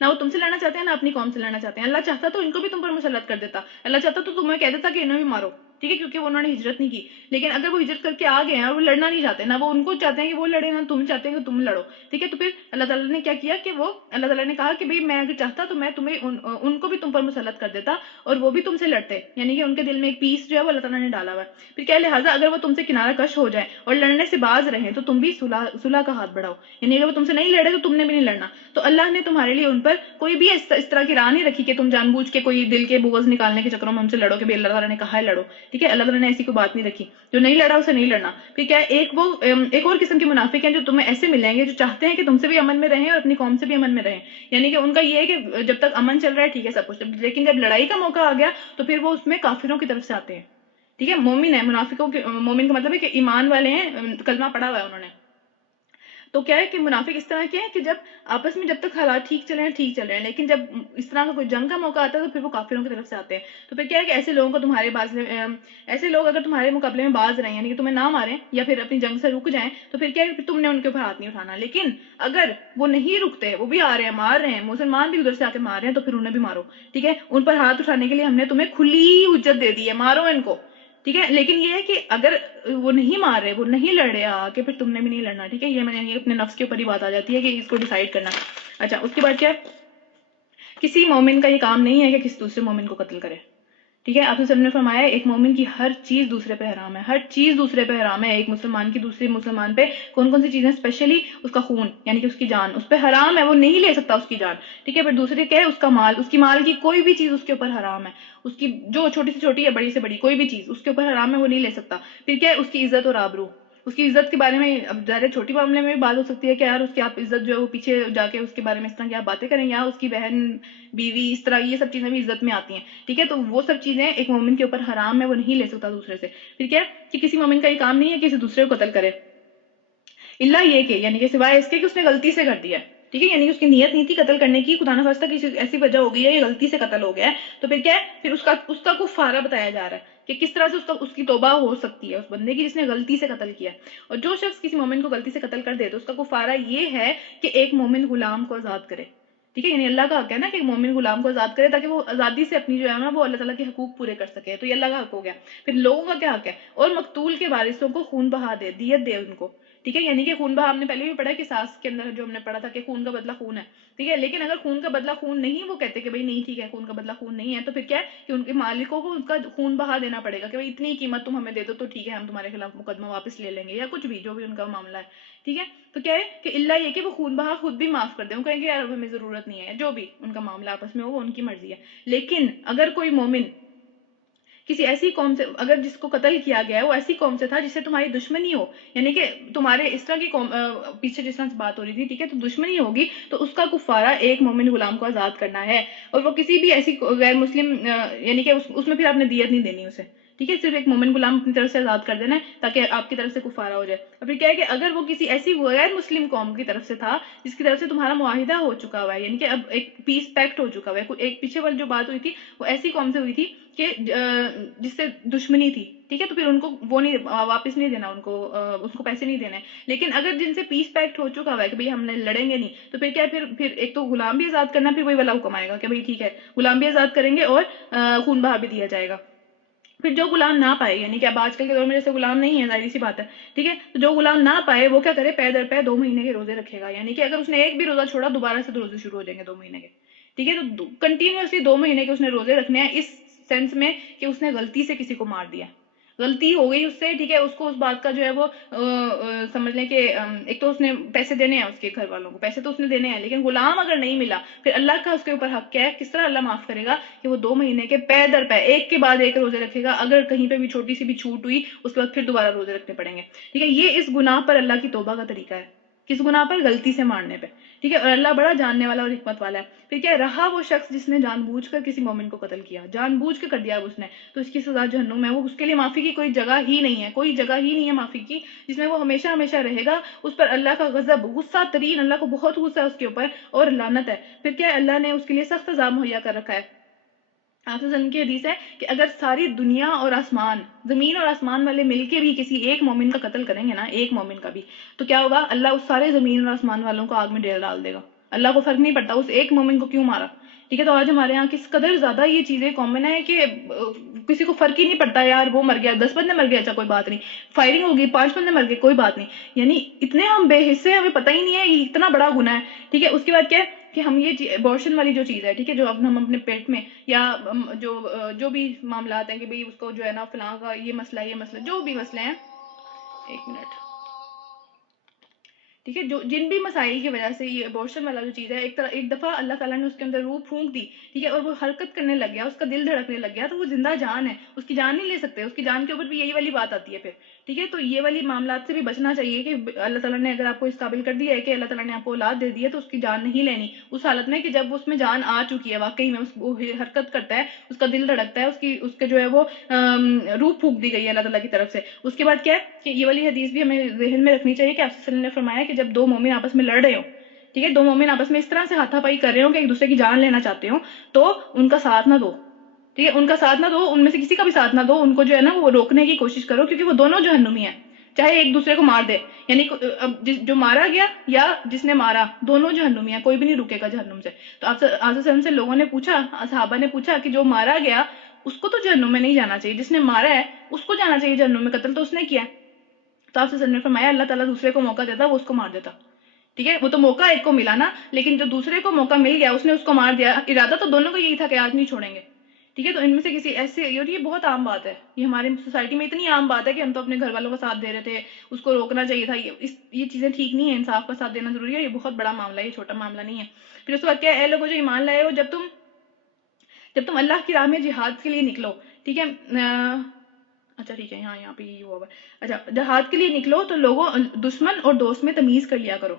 نہ وہ تم سے لڑنا چاہتے ہیں نہ اپنی قوم سے لڑنا چاہتے ہیں. اللہ چاہتا تو ان کو بھی تم پر مسلط کر دیتا, اللہ چاہتا تو تمہیں کہہ دیتا کہ انہیں بھی مارو, ٹھیک ہے, کیونکہ انہوں نے ہجرت نہیں کی. لیکن اگر وہ ہجرت کر کے آ گئے ہیں اور وہ لڑنا نہیں چاہتے, نہ وہ ان کو چاہتے ہیں کہ وہ لڑے نہ تم چاہتے ہیں کہ تم لڑو, ٹھیک ہے. تو پھر اللہ تعالیٰ نے کیا کیا کہ وہ اللہ تعالیٰ نے کہا کہ بھئی میں اگر چاہتا تو میں تمہیں ان کو بھی تم پر مسلط کر دیتا اور وہ بھی تم سے لڑتے, یعنی کہ ان کے دل میں ایک پیس جو ہے وہ اللہ تعالیٰ نے ڈالا ہوا ہے. پھر کیا لہٰذا اگر وہ تم سے کنارہ کش ہو جائیں اور لڑنے سے باز رہیں تو تم بھی صلح کا ہاتھ بڑھاؤ, یعنی اگر وہ تم سے نہیں لڑے تو تم نے بھی نہیں لڑنا. تو اللہ نے تمہارے لیے ان پر کوئی بھی اس طرح کی راہ نہیں رکھی کہ تم جان بوجھ کے کوئی دل کے بغض نکالنے کے چکروں میں ہم سے لڑو کہ بھئی اللہ تعالیٰ نے کہا ہے لڑو, ٹھیک ہے. اللہ تعالیٰ نے ایسی کوئی بات نہیں رکھی, جو نہیں لڑا اسے نہیں لڑنا. پھر کیا ایک اور قسم کے منافق ہیں جو تمہیں ایسے ملیں گے جو چاہتے ہیں کہ تم سے بھی امن میں رہیں اور اپنی قوم سے بھی امن میں رہیں, یعنی کہ ان کا یہ ہے کہ جب تک امن چل رہا ہے ٹھیک ہے سب کچھ, لیکن جب لڑائی کا موقع آ گیا تو پھر وہ اس میں کافروں کی طرف سے آتے ہیں, ٹھیک ہے. مومن ہے, منافقوں کے مومن کا مطلب ہے کہ ایمان والے ہیں, کلمہ پڑھا ہوا ہے انہوں نے. تو کیا ہے کہ منافق اس طرح کے ہیں کہ جب آپس میں جب تک حالات ٹھیک چل رہے ہیں, لیکن جب اس طرح کا کوئی جنگ کا موقع آتا ہے تو پھر وہ کافروں کی طرف سے آتے ہیں. تو پھر کیا ہے کہ ایسے لوگوں کو ایسے لوگ اگر تمہارے مقابلے میں باز رہیں, یعنی کہ تمہیں نہ ماریں یا پھر اپنی جنگ سے رک جائیں, تو پھر کیا ہے کہ تم نے ان کے اوپر ہاتھ نہیں اٹھانا. لیکن اگر وہ نہیں رکتے, وہ بھی آ رہے ہیں مار رہے ہیں, مسلمان بھی ادھر سے آ کے مار رہے ہیں, تو پھر انہیں بھی مارو, ٹھیک ہے. ان پر ہاتھ اٹھانے کے لیے ہم نے تمہیں کھلی حجت دے دی ہے, مارو ان کو, ٹھیک ہے. لیکن یہ ہے کہ اگر وہ نہیں مار رہے, وہ نہیں لڑ رہے آ کے, پھر تم نے بھی نہیں لڑنا, ٹھیک ہے. یہ میں نے اپنے نفس کے اوپر ہی بات آ جاتی ہے کہ اس کو ڈیسائیڈ کرنا. اچھا, اس کے بعد کیا ہے, کسی مومن کا یہ کام نہیں ہے کہ کسی دوسرے مومن کو قتل کرے, ٹھیک ہے. آپ نے نے فرمایا ایک مومن کی ہر چیز دوسرے پہ حرام ہے, ہر چیز دوسرے پہ حرام ہے. ایک مسلمان کی دوسرے مسلمان پہ کون کون سی چیزیں, اسپیشلی اس کا خون یعنی کہ اس کی جان اس پہ حرام ہے, وہ نہیں لے سکتا اس کی جان, ٹھیک ہے. پھر دوسرے کیا ہے, اس کا مال, اس کی مال کی کوئی بھی چیز اس کے اوپر حرام ہے, اس کی جو چھوٹی سے چھوٹی ہے بڑی سے بڑی کوئی بھی چیز اس کے اوپر حرام ہے, وہ نہیں لے سکتا. پھر کیا ہے, اس کی عزت اور آبرو, اس کی عزت کے بارے میں اب ظاہر چھوٹی معاملے میں بھی بات ہو سکتی ہے کہ یار اس کی آپ عزت جو ہے وہ پیچھے جا کے اس کے بارے میں اس طرح کی آپ باتیں کریں, یا اس کی بہن بیوی اس طرح یہ سب چیزیں بھی عزت میں آتی ہیں, ٹھیک ہے. تو وہ سب چیزیں ایک مومن کے اوپر حرام ہے, وہ نہیں لے سکتا دوسرے سے. پھر کیا کہ کسی مومن کا یہ کام نہیں ہے کہ کسی دوسرے کو قتل کرے, الا یہ کہ یعنی کہ سوائے اس کے کہ اس نے غلطی سے کر دیا ہے, ٹھیک ہے. یعنی کہ اس کی نیت نہیں تھی قتل کرنے کی, خدا نخواستہ کسی ایسی وجہ ہو گئی ہے, یہ غلطی سے قتل ہو گیا ہے, تو پھر کیا ہے, پھر اس کا کفارہ بتایا جا رہا ہے کہ کس طرح سے اس کی توبہ ہو سکتی ہے اس بندے کی جس نے غلطی سے قتل کیا. اور جو شخص کسی مومن کو غلطی سے قتل کر دے تو اس کا کفارہ یہ ہے کہ ایک مومن غلام کو آزاد کرے, ٹھیک ہے. یعنی اللہ کا حق ہے نا کہ ایک مومن غلام کو آزاد کرے تاکہ وہ آزادی سے اپنی جو ہے نا وہ اللہ تعالیٰ کے حقوق پورے کر سکے, تو یہ اللہ کا حق ہو گیا. پھر لوگوں کا کیا حق ہے, اور مقتول کے وارثوں کو خون بہا دے, دیت دے ان کو, ٹھیک ہے. یعنی کہ خون بہا ہم نے پہلے بھی پڑھا کہ ساس کے اندر جو ہم نے پڑھا تھا کہ خون کا بدلہ خون ہے, ٹھیک ہے. لیکن اگر خون کا بدلہ خون نہیں, وہ کہتے کہ بھئی نہیں ٹھیک ہے خون کا بدلہ خون نہیں ہے, تو پھر کیا ہے کہ ان کے مالکوں کو ان کا خون بہا دینا پڑے گا کہ بھئی اتنی قیمت تم ہمیں دے دو تو ٹھیک ہے ہم تمہارے خلاف مقدمہ واپس لے لیں گے, یا کچھ بھی جو بھی ان کا معاملہ ہے, ٹھیک ہے. تو کیا ہے کہ اللہ یہ کہ وہ خون بہا خود بھی معاف کر دیں, وہ کہیں گے یار اب ہمیں ضرورت نہیں ہے, جو بھی ان کا معاملہ آپس میں ہو وہ ان کی مرضی ہے. لیکن اگر کوئی مومن کسی ایسی قوم سے, اگر جس کو قتل کیا گیا ہے وہ ایسی قوم سے تھا جس سے تمہاری دشمنی ہو, یعنی کہ تمہارے اس طرح کی قوم پیچھے جس طرح سے بات ہو رہی تھی, ٹھیک ہے, تو دشمنی ہوگی تو اس کا کفارہ ایک مومن غلام کو آزاد کرنا ہے. اور وہ کسی بھی ایسی غیر مسلم یعنی کہ اس میں پھر آپ نے دیت نہیں دینی اسے, ٹھیک ہے، صرف ایک مومن غلام اپنی طرف سے آزاد کر دینا ہے تاکہ آپ کی طرف سے کفارہ ہو جائے. اور پھر کیا ہے کہ اگر وہ کسی ایسی غیر مسلم قوم کی طرف سے تھا جس کی طرف سے تمہارا معاہدہ ہو چکا ہوا ہے، یعنی کہ اب ایک پیس پیکٹ ہو چکا ہوا ہے، ایک پیچھے والی جو بات ہوئی تھی وہ ایسی قوم سے ہوئی تھی کہ جس سے دشمنی تھی، ٹھیک ہے، تو پھر ان کو وہ نہیں واپس نہیں دینا، ان کو پیسے نہیں دینے. لیکن اگر جن سے پیس پیکٹ ہو چکا ہوا ہے کہ بھئی ہم نے لڑیں گے نہیں، تو پھر کیا ہے، پھر ایک تو غلام بھی آزاد کرنا، پھر وہی والا حکم آئے گا کہ بھئی ٹھیک ہے غلام بھی آزاد کریں گے اور خون بہا بھی دیا جائے گا. پھر جو غلام نہ پائے، یعنی کہ اب آج کل کے دور میں جیسے غلام نہیں ہے، ظاہری سی بات ہے، ٹھیک ہے، تو جو غلام نہ پائے وہ کیا کرے، پے در پے 2 مہینے کے روزے رکھے گا. یعنی کہ اگر اس نے ایک بھی روزہ چھوڑا دوبارہ سے روزے شروع ہو جائیں گے 2 مہینے کے، ٹھیک ہے. تو کنٹینیوسلی 2 مہینے کے اس نے روزے رکھنے ہیں، اس سینس میں کہ اس نے غلطی سے کسی کو مار دیا، غلطی ہو گئی اس سے، ٹھیک ہے، اس کو اس بات کا جو ہے وہ سمجھ لیں کہ ایک تو اس نے پیسے دینے ہیں، اس کے گھر والوں کو پیسے تو اس نے دینے ہیں، لیکن غلام اگر نہیں ملا پھر اللہ کا اس کے اوپر حق کیا ہے، کس طرح اللہ معاف کرے گا کہ وہ 2 مہینے کے پے در پے ایک کے بعد ایک روزے رکھے گا. اگر کہیں پہ بھی چھوٹی سی بھی چھوٹ ہوئی اس کے بعد پھر دوبارہ روزے رکھنے پڑیں گے. ٹھیک ہے، یہ اس گناہ پر اللہ کی توبہ کا طریقہ ہے، کس گناہ پر، غلطی سے مارنے پہ. ٹھیک ہے، اور اللہ بڑا جاننے والا اور حکمت والا ہے. پھر کیا رہا وہ شخص جس نے جان بوجھ کر کسی مومن کو قتل کیا، جان بوجھ کے کر دیا اس نے، تو اس کی سزا جہنم ہے. وہ اس کے لیے معافی کی کوئی جگہ ہی نہیں ہے، کوئی جگہ ہی نہیں ہے معافی کی، جس میں وہ ہمیشہ ہمیشہ رہے گا. اس پر اللہ کا غضب، غصہ ترین، اللہ کو بہت غصہ ہے اس کے اوپر اور لعنت ہے. پھر کیا اللہ نے اس کے لیے سخت عذاب مہیا کر رکھا ہے. آپ سے کی حدیث ہے کہ اگر ساری دنیا اور آسمان، زمین اور آسمان والے مل کے بھی کسی ایک مومن کا قتل کریں گے نا، ایک مومن کا بھی، تو کیا ہوگا، اللہ اس سارے زمین اور آسمان والوں کو آگ میں ڈال دے گا. اللہ کو فرق نہیں پڑتا اس ایک مومن کو کیوں مارا. ٹھیک ہے، تو آج ہمارے یہاں کس قدر زیادہ یہ چیزیں کامن ہے کہ کسی کو فرق ہی نہیں پڑتا، یار وہ مر گیا، 10 بندے مر گئے، اچھا کوئی بات نہیں، فائرنگ ہوگی 5 بندے مر گئے، کوئی بات نہیں. یعنی اتنے ہم بے حصے، ہمیں پتہ ہی نہیں ہے یہ اتنا بڑا گناہ ہے. ٹھیک ہے، اس کے بعد کیا ہے کہ ہم یہ ابورشن والی جو چیز ہے، ٹھیک ہے، جو اب ہم اپنے پیٹ میں یا جو بھی معاملات ہیں کہ بھئی اس کو جو ہے نا فلاں کا یہ مسئلہ ہے، یہ مسئلہ، جو بھی مسئلے ہیں، ایک منٹ، ٹھیک ہے، جو جن بھی مسائل کی وجہ سے یہ ابورشن والا جو چیز ہے، ایک دفعہ اللہ تعالیٰ نے اس کے اندر روح پھونک دی، ٹھیک ہے، اور وہ حرکت کرنے لگ گیا، اس کا دل دھڑکنے لگ گیا، تو وہ زندہ جان ہے، اس کی جان نہیں لے سکتے. اس کی جان کے اوپر بھی یہی والی بات آتی ہے پھر. ٹھیک ہے، تو یہ والی معاملات سے بھی بچنا چاہیے کہ اللہ تعالیٰ نے اگر آپ کو اس قابل کر دیا ہے کہ اللہ تعالیٰ نے آپ کو اولاد دے دی ہے، تو اس کی جان نہیں لینی اس حالت میں کہ جب اس میں جان آ چکی ہے، واقعی میں وہ حرکت کرتا ہے، اس کا دل دھڑکتا ہے، اس کے جو ہے وہ روح پھونک دی گئی ہے اللہ تعالیٰ کی طرف سے. اس کے بعد کیا ہے کہ یہ والی حدیث بھی ہمیں ذہن میں رکھنی چاہیے کہ آپ صلی اللہ علیہ وسلم نے فرمایا کہ جب 2 مومن آپس میں لڑ رہے ہو، ٹھیک ہے، 2 مومن آپس میں اس طرح سے ہاتھا پائی کر رہے ہو کہ ایک دوسرے کی جان لینا چاہتے ہو، تو ان کا ساتھ نہ دو. ٹھیک ہے، ان کا ساتھ نہ دو، ان میں سے کسی کا بھی ساتھ نہ دو، ان کو جو ہے نا وہ روکنے کی کوشش کرو، کیونکہ وہ دونوں جہنمی ہیں، چاہے ایک دوسرے کو مار دے. یعنی جو مارا گیا یا جس نے مارا، دونوں جہنمی ہیں، کوئی بھی نہیں رکے گا جہنم سے. تو آپ صلی اللہ علیہ وسلم سے لوگوں نے پوچھا، صحابہ نے پوچھا کہ جو مارا گیا اس کو تو جہنم میں نہیں جانا چاہیے، جس نے مارا ہے اس کو جانا چاہیے جہنم میں، قتل تو اس نے کیا. تو آپ سے نے فرمایا اللہ تعالیٰ دوسرے کو موقع دیتا وہ اس کو مار دیتا. ٹھیک ہے، وہ تو موقع ایک کو ملا نا، لیکن جو دوسرے کو موقع مل گیا اس نے اس کو مار دیا. ارادہ تو دونوں کو یہی تھا کہ آج نہیں چھوڑیں گے. ٹھیک ہے، تو ان میں سے کسی ایسے، اور یہ بہت عام بات ہے، یہ ہماری سوسائٹی میں اتنی عام بات ہے کہ ہم تو اپنے گھر والوں کا ساتھ دے رہے تھے، اس کو روکنا چاہیے تھا. یہ چیزیں ٹھیک نہیں ہیں، انصاف کا ساتھ دینا ضروری ہے، یہ بہت بڑا معاملہ ہے، یہ چھوٹا معاملہ نہیں ہے. پھر اس کے بعد کیا ہے، اے لوگوں جو ایمان لائے ہو، جب تم اللہ کی راہ میں جہاد کے لیے نکلو، ٹھیک ہے، اچھا ٹھیک ہے، یہاں پہ یہ ہوا ہے، اچھا، جہاد کے لیے نکلو تو لوگوں دشمن اور دوست میں تمیز کر لیا کرو.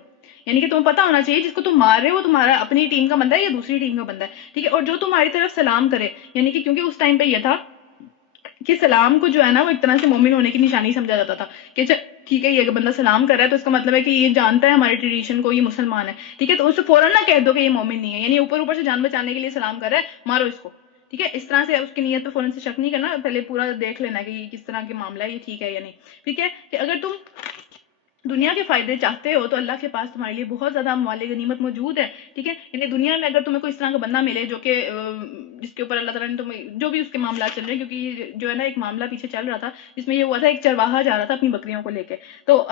یعنی کہ تمہیں پتہ ہونا چاہیے جس کو تم مار رہے ہو تمہارا اپنی ٹیم کا بندہ ہے یا دوسری ٹیم کا بندہ ہے. ٹھیک ہے، اور جو تمہاری طرف سلام کرے، یعنی کہ کیونکہ اس ٹائم پہ یہ تھا کہ سلام کو جو ہے نا وہ ایک طرح سے مومن ہونے کی نشانی سمجھا جاتا تھا کہ ٹھیک ہے یہ بندہ سلام کر رہا ہے تو اس کا مطلب ہے کہ یہ جانتا ہے ہماری ٹریڈیشن کو، یہ مسلمان ہے. ٹھیک ہے، تو اسے فوراً نہ کہہ دو کہ یہ مومن نہیں ہے، یعنی اوپر سے جان بچانے کے لیے سلام کر رہا ہے، مارو اس کو. ٹھیک ہے، اس طرح سے اس کی نیت پہ فوراً سے شک نہیں کرنا، پہلے پورا دیکھ لینا کہ یہ کس طرح کے معاملہ ہے، یہ ٹھیک ہے یا نہیں. ٹھیک ہے، کہ اگر تم دنیا کے فائدے چاہتے ہو تو اللہ کے پاس تمہارے لیے بہت زیادہ اموال غنیمت موجود ہے. ٹھیک ہے، یعنی دنیا میں اگر تمہیں کوئی اس طرح کا بندہ ملے جو کہ جس کے اوپر اللہ تعالیٰ نے تمہیں جو بھی اس کے معاملات چل رہے ہیں، کیونکہ جو ہے نا ایک معاملہ پیچھے چل رہا تھا جس میں یہ ہوا تھا، ایک چرواہا جا رہا تھا اپنی بکریوں کو لے کے، تو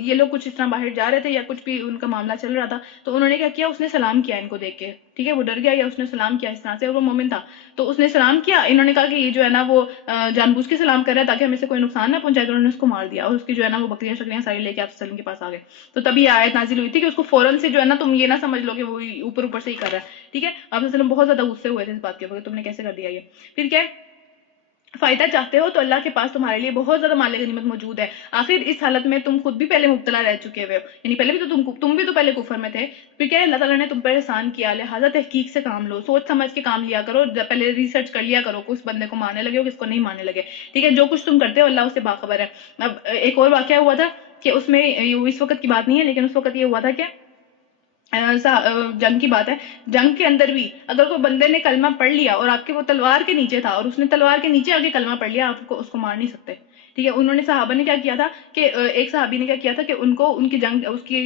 یہ لوگ کچھ اس طرح باہر جا رہے تھے یا کچھ بھی ان کا معاملہ چل رہا تھا، تو انہوں نے کیا کیا، اس نے سلام کیا ان کو دیکھ کے. ٹھیک ہے، وہ ڈر گیا یا اس نے سلام کیا اس طرح سے، اور وہ مومن تھا تو اس نے سلام کیا. انہوں نے کہا کہ یہ جو ہے نا وہ جان بوجھ کے سلام کر رہا ہے تاکہ ہمیں سے کوئی نقصان نہ پہنچائے، تو انہوں نے اس کو مار دیا اور اس کی جو ہے نا وہ بکریاں شکریاں ساری لے کے آپ وسلم کے پاس آ گئے. تو تبھی آیت نازل ہوئی تھی کہ اس کو فوراً سے جو ہے نا تم یہ نہ سمجھ لو کہ وہ اوپر سے ہی کر رہا ہے. ٹھیک ہے، آپ وسلم بہت زیادہ غصے ہوئے تھے اس بات کے اوپر، تم نے کیسے کر دیا یہ. پھر کیا ہے فائدہ چاہتے ہو تو اللہ کے پاس تمہارے لیے بہت زیادہ مال غنیمت موجود ہے. آخر اس حالت میں تم خود بھی پہلے مبتلا رہ چکے ہوئے ہو، یعنی پہلے بھی تو تم بھی تو پہلے کفر میں تھے. پھر کیا ہے، اللہ تعالیٰ نے تم پر احسان کیا، لہٰذا تحقیق سے کام لو، سوچ سمجھ کے کام لیا کرو، پہلے ریسرچ کر لیا کرو کہ اس بندے کو ماننے لگے ہو کس کو نہیں ماننے لگے. ٹھیک ہے، جو کچھ تم کرتے ہو اللہ اس سے باخبر ہے. اب ایک اور واقعہ ہوا تھا کہ اس میں اس وقت کی بات نہیں ہے، لیکن اس وقت یہ ہوا تھا کہ جنگ کی بات ہے. جنگ کے اندر بھی اگر کوئی بندے نے کلمہ پڑھ لیا اور آپ کے وہ تلوار کے نیچے تھا اور اس نے تلوار کے نیچے آگے کلمہ پڑھ لیا، آپ کو اس کو مار نہیں سکتے. ٹھیک ہے، انہوں نے صحابہ نے کیا کیا تھا کہ ایک صحابی نے کیا کیا تھا کہ ان کو ان کی جنگ اس کی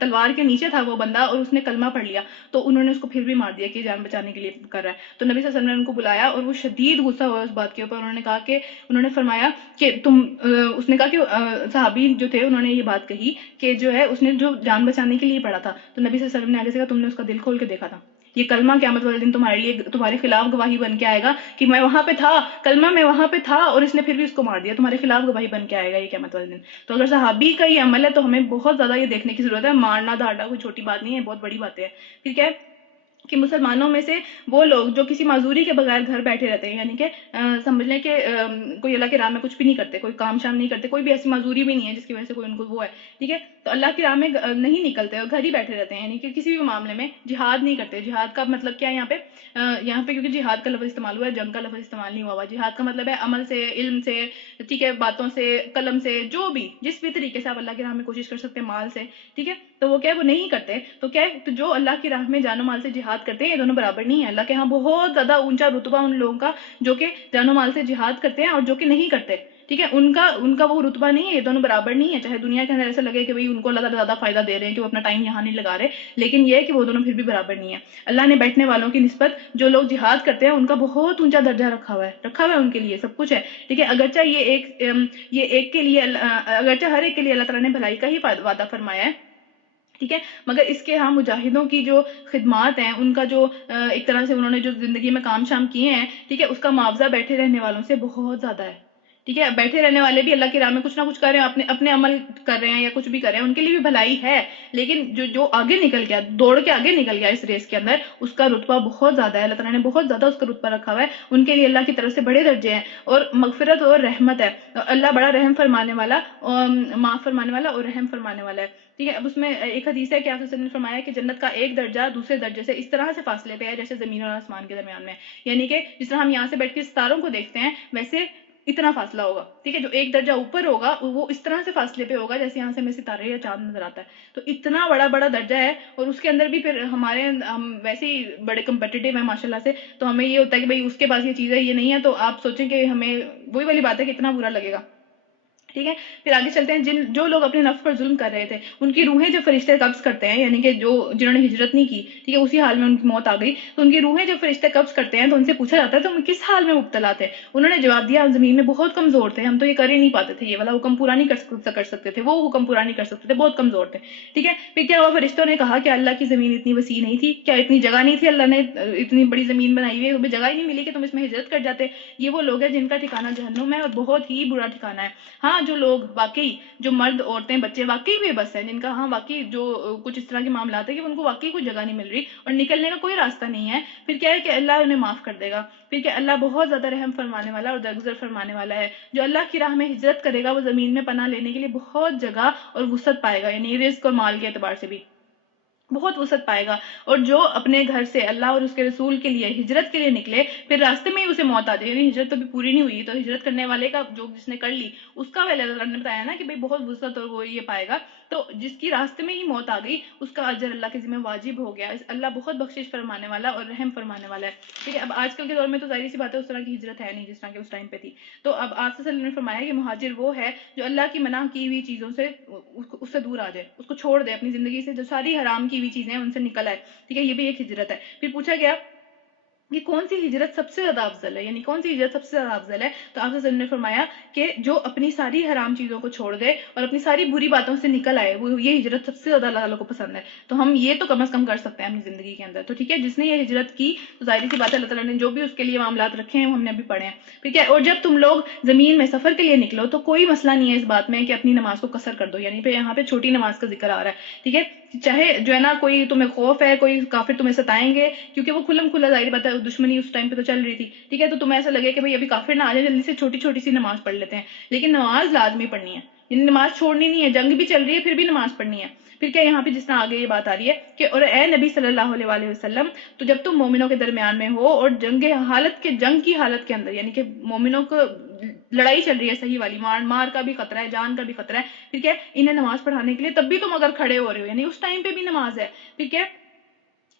تلوار کے نیچے تھا وہ بندہ اور اس نے کلمہ پڑھ لیا، تو انہوں نے اس کو پھر بھی مار دیا کہ جان بچانے کے لیے کر رہا ہے. تو نبی صلی اللہ علیہ وسلم نے ان کو بلایا اور وہ شدید غصہ ہوا اس بات کے اوپر. انہوں نے کہا کہ انہوں نے فرمایا کہ اس نے کہا کہ صحابی جو تھے انہوں نے یہ بات کہی کہ جو ہے اس نے جو جان بچانے کے لیے پڑھا تھا. تو نبی صلی اللہ علیہ وسلم نے آگے سے کہا تم نے اس کا دل کھول کے دیکھا تھا؟ یہ کلمہ قیامت والے دن تمہارے لیے تمہارے خلاف گواہی بن کے آئے گا کہ میں وہاں پہ تھا، کلمہ میں وہاں پہ تھا اور اس نے پھر بھی اس کو مار دیا. تمہارے خلاف گواہی بن کے آئے گا یہ قیامت والے دن. تو اگر صحابی کا یہ عمل ہے تو ہمیں بہت زیادہ یہ دیکھنے کی ضرورت ہے. مارنا دھاڑنا کوئی چھوٹی بات نہیں ہے، بہت بڑی بات ہے. پھر کیا ہے کہ مسلمانوں میں سے وہ لوگ جو کسی معذوری کے بغیر گھر بیٹھے رہتے ہیں، یعنی کہ سمجھ لیں کہ کوئی اللہ کی راہ میں کچھ بھی نہیں کرتے، کوئی کام شام نہیں کرتے، کوئی بھی ایسی معذوری بھی نہیں ہے جس کی وجہ سے کوئی ان کو وہ ہے. ٹھیک ہے، تو اللہ کی راہ میں نہیں نکلتے اور گھر ہی بیٹھے رہتے ہیں، یعنی کہ کسی بھی معاملے میں جہاد نہیں کرتے. جہاد کا مطلب کیا ہے یہاں پہ کیونکہ جہاد کا لفظ استعمال ہوا ہے، جنگ کا لفظ استعمال نہیں ہوا ہوا. جہاد کا مطلب ہے عمل سے، علم سے، ٹھیک ہے، باتوں سے، قلم سے، جو بھی جس بھی طریقے سے آپ اللہ کی راہ میں کوشش کر سکتے ہیں، مال سے. ٹھیک ہے، تو وہ کیا ہے وہ نہیں کرتے. تو کیا ہے، تو جو اللہ کی راہ میں جان و مال سے جہاد کرتے ہیں یہ دونوں برابر نہیں ہے. اللہ کے ہاں بہت زیادہ اونچا رتبہ ان لوگوں کا جو کہ جان و مال سے جہاد کرتے ہیں اور جو کہ نہیں کرتے. ٹھیک ہے، ان کا وہ رتبہ نہیں ہے، یہ دونوں برابر نہیں ہے. چاہے دنیا کے اندر ایسا لگے کہ ان کو اللہ تعالیٰ زیادہ فائدہ دے رہے ہیں کہ وہ اپنا ٹائم یہاں نہیں لگا رہے، لیکن یہ ہے کہ وہ دونوں پھر بھی برابر نہیں ہے. اللہ نے بیٹھنے والوں کی نسبت جو لوگ جہاد کرتے ہیں ان کا بہت اونچا درجہ رکھا ہوا ہے ان کے لیے سب کچھ ہے. ٹھیک ہے، اگرچہ یہ ایک کے لیے اگرچہ ہر ایک کے لیے اللہ تعالیٰ نے بھلائی کا ہی وعدہ فرمایا ہے. ٹھیک ہے، مگر اس کے ہاں مجاہدوں کی جو خدمات ہیں، ان کا جو ایک طرح سے انہوں نے جو زندگی میں کام شام کیے ہیں، ٹھیک ہے، اس کا معاوضہ بیٹھے رہنے والوں سے بہت زیادہ ہے. ٹھیک ہے، بیٹھے رہنے والے بھی اللہ کی راہ میں کچھ نہ کچھ کر رہے ہیں، اپنے عمل کر رہے ہیں یا کچھ بھی کر رہے ہیں، ان کے لیے بھی بھلائی ہے. لیکن جو آگے نکل گیا، دوڑ کے آگے نکل گیا اس ریس کے اندر، اس کا رتبہ بہت زیادہ ہے. اللہ تعالیٰ نے بہت زیادہ اس کا رتبہ رکھا ہوا ہے. ان کے لیے اللہ کی طرف سے بڑے درجے ہیں اور مغفرت اور رحمت ہے. اللہ بڑا رحم فرمانے والا، معاف فرمانے والا اور رحم فرمانے والا ہے. ٹھیک ہے، اب اس میں ایک حدیث ہے کہ آپ نے فرمایا کہ جنت کا ایک درجہ دوسرے درجے سے اس طرح سے فاصلے پہ ہے جیسے زمین اور آسمان کے درمیان میں، یعنی کہ جس طرح ہم یہاں سے بیٹھ کے ستاروں کو دیکھتے ہیں ویسے اتنا فاصلہ ہوگا. ٹھیک ہے، جو ایک درجہ اوپر ہوگا وہ اس طرح سے فاصلے پہ ہوگا جیسے یہاں سے ہمیں ستارے یا چاند نظر آتا ہے. تو اتنا بڑا بڑا درجہ ہے اور اس کے اندر بھی پھر ہم ویسے ہی بڑے کمپٹیٹیو ہیں ماشاءاللہ سے. تو ہمیں یہ ہوتا ہے کہ بھائی اس کے پاس یہ چیز ہے یہ نہیں ہے، تو آپ سوچیں کہ ہمیں وہی والی بات ہے کہ اتنا برا لگے گا. ٹھیک ہے، پھر آگے چلتے ہیں. جو لوگ اپنے نفس پر ظلم کر رہے تھے ان کی روحیں جب فرشتے قبض کرتے ہیں، یعنی کہ جنہوں نے ہجرت نہیں کی، ٹھیک ہے، اسی حال میں ان کی موت آ گئی، تو ان کی روحیں جب فرشتے قبض کرتے ہیں تو ان سے پوچھا جاتا ہے تم کس حال میں مبتلا تھے؟ انہوں نے جواب دیا ہم زمین میں بہت کمزور تھے، ہم تو یہ کر ہی نہیں پاتے تھے، یہ والا حکم پورا نہیں کر سکتے تھے، وہ حکم پورا نہیں کر سکتے تھے، بہت کمزور تھے. ٹھیک ہے، پھر کیا ہوا، فرشتوں نے کہا کہ اللہ کی زمین اتنی وسیع نہیں تھی کیا؟ اتنی جگہ نہیں تھی؟ اللہ نے اتنی بڑی زمین بنائی ہوئی ہے، تمہیں جگہ ہی نہیں ملی کہ تم اس میں ہجرت کر جاتے؟ یہ وہ لوگ ہیں جن کا ٹھکانہ جہنم ہے اور بہت ہی برا ٹھکانہ ہے. ہاں، جو لوگ واقعی جو مرد عورتیں بچے واقعی بے بس ہیں، جن کا ہاں واقعی جو کچھ اس طرح کے معاملات ہیں کہ ان کو واقعی کوئی جگہ نہیں مل رہی اور نکلنے کا کوئی راستہ نہیں ہے، پھر کیا ہے کہ اللہ انہیں معاف کر دے گا. پھر کہ اللہ بہت زیادہ رحم فرمانے والا اور درگزر فرمانے والا ہے. جو اللہ کی راہ میں ہجرت کرے گا وہ زمین میں پناہ لینے کے لیے بہت جگہ اور وسعت پائے گا، یعنی رزق اور مال کے اعتبار سے بھی بہت وسعت پائے گا. اور جو اپنے گھر سے اللہ اور اس کے رسول کے لیے ہجرت کے لیے نکلے پھر راستے میں ہی اسے موت آ جائے، یعنی ہجرت تو بھی پوری نہیں ہوئی، تو ہجرت کرنے والے کا جس نے کر لی اس کا پہلے اللہ نے بتایا نا کہ بھئی بہت وسعت اور وہ یہ پائے گا. تو جس کی راستے میں ہی موت آ گئی اس کا اجر اللہ کے ذمہ واجب ہو گیا. اللہ بہت بخشش فرمانے والا اور رحم فرمانے والا ہے. ٹھیک ہے، اب آج کل کے دور میں تو ظاہر سی بات ہے اس طرح کی ہجرت ہے نہیں جس طرح کی اس ٹائم پہ تھی. تو اب آپ صلی اللہ علیہ وسلم نے فرمایا کہ مہاجر وہ ہے جو اللہ کی منع کی ہوئی چیزوں سے اس سے دور آ جائے، اس کو چھوڑ دے اپنی زندگی سے، جو ساری حرام کی ہوئی چیزیں ہیں ان سے نکل آئے. ٹھیک ہے، یہ بھی ایک ہجرت ہے. پھر پوچھا گیا کہ کون سی ہجرت سب سے زیادہ افضل ہے، یعنی کون سی ہجرت سب سے زیادہ افضل ہے؟ تو آپ نے فرمایا کہ جو اپنی ساری حرام چیزوں کو چھوڑ دے اور اپنی ساری بری باتوں سے نکل آئے، وہ یہ ہجرت سب سے زیادہ اللہ تعالیٰ کو پسند ہے. تو ہم یہ تو کم از کم کر سکتے ہیں اپنی زندگی کے اندر. تو ٹھیک ہے، جس نے یہ ہجرت کی تو ظاہر سی بات ہے اللہ تعالیٰ نے جو بھی اس کے لیے معاملات رکھے ہیں ہم نے ابھی پڑھے ہیں. ٹھیک ہے، اور جب تم لوگ زمین میں سفر کے لیے نکلو تو کوئی مسئلہ نہیں ہے اس بات میں کہ اپنی نماز کو قصر کر دو، یعنی پہ یہاں پہ چھوٹی نماز کا ذکر آ رہا ہے. ٹھیک ہے، چاہے جو ہے نا کوئی تمہیں خوف ہے، کوئی کافر تمہیں ستائیں گے، کیونکہ وہ کھلم کھلا ظاہر بات ہے دشمنی اس ٹائم پہ تو چل رہی تھی، ٹھیک ہے، تو تمہیں ایسا لگے کہ بھئی ابھی کافر نہ آ جائے، جلدی سے چھوٹی چھوٹی سی نماز پڑھ لیتے ہیں، لیکن نماز لازمی پڑھنی ہے، یعنی نماز چھوڑنی نہیں ہے، جنگ بھی چل رہی ہے پھر بھی نماز پڑھنی ہے۔ پھر کیا یہاں پہ جس طرح آگے یہ بات آ رہی ہے کہ اور اے نبی صلی اللہ علیہ وآلہ وسلم، تو جب تم مومنوں کے درمیان میں ہو اور جنگ کی حالت کے اندر، یعنی کہ مومنوں کو لڑائی چل رہی ہے صحیح والی، مار کا بھی خطرہ ہے، جان کا بھی خطرہ ہے، پھر کیا انہیں نماز پڑھانے کے لیے تب بھی تم اگر کھڑے ہو رہے ہو، یعنی اس ٹائم پہ بھی نماز ہے، پھر کیا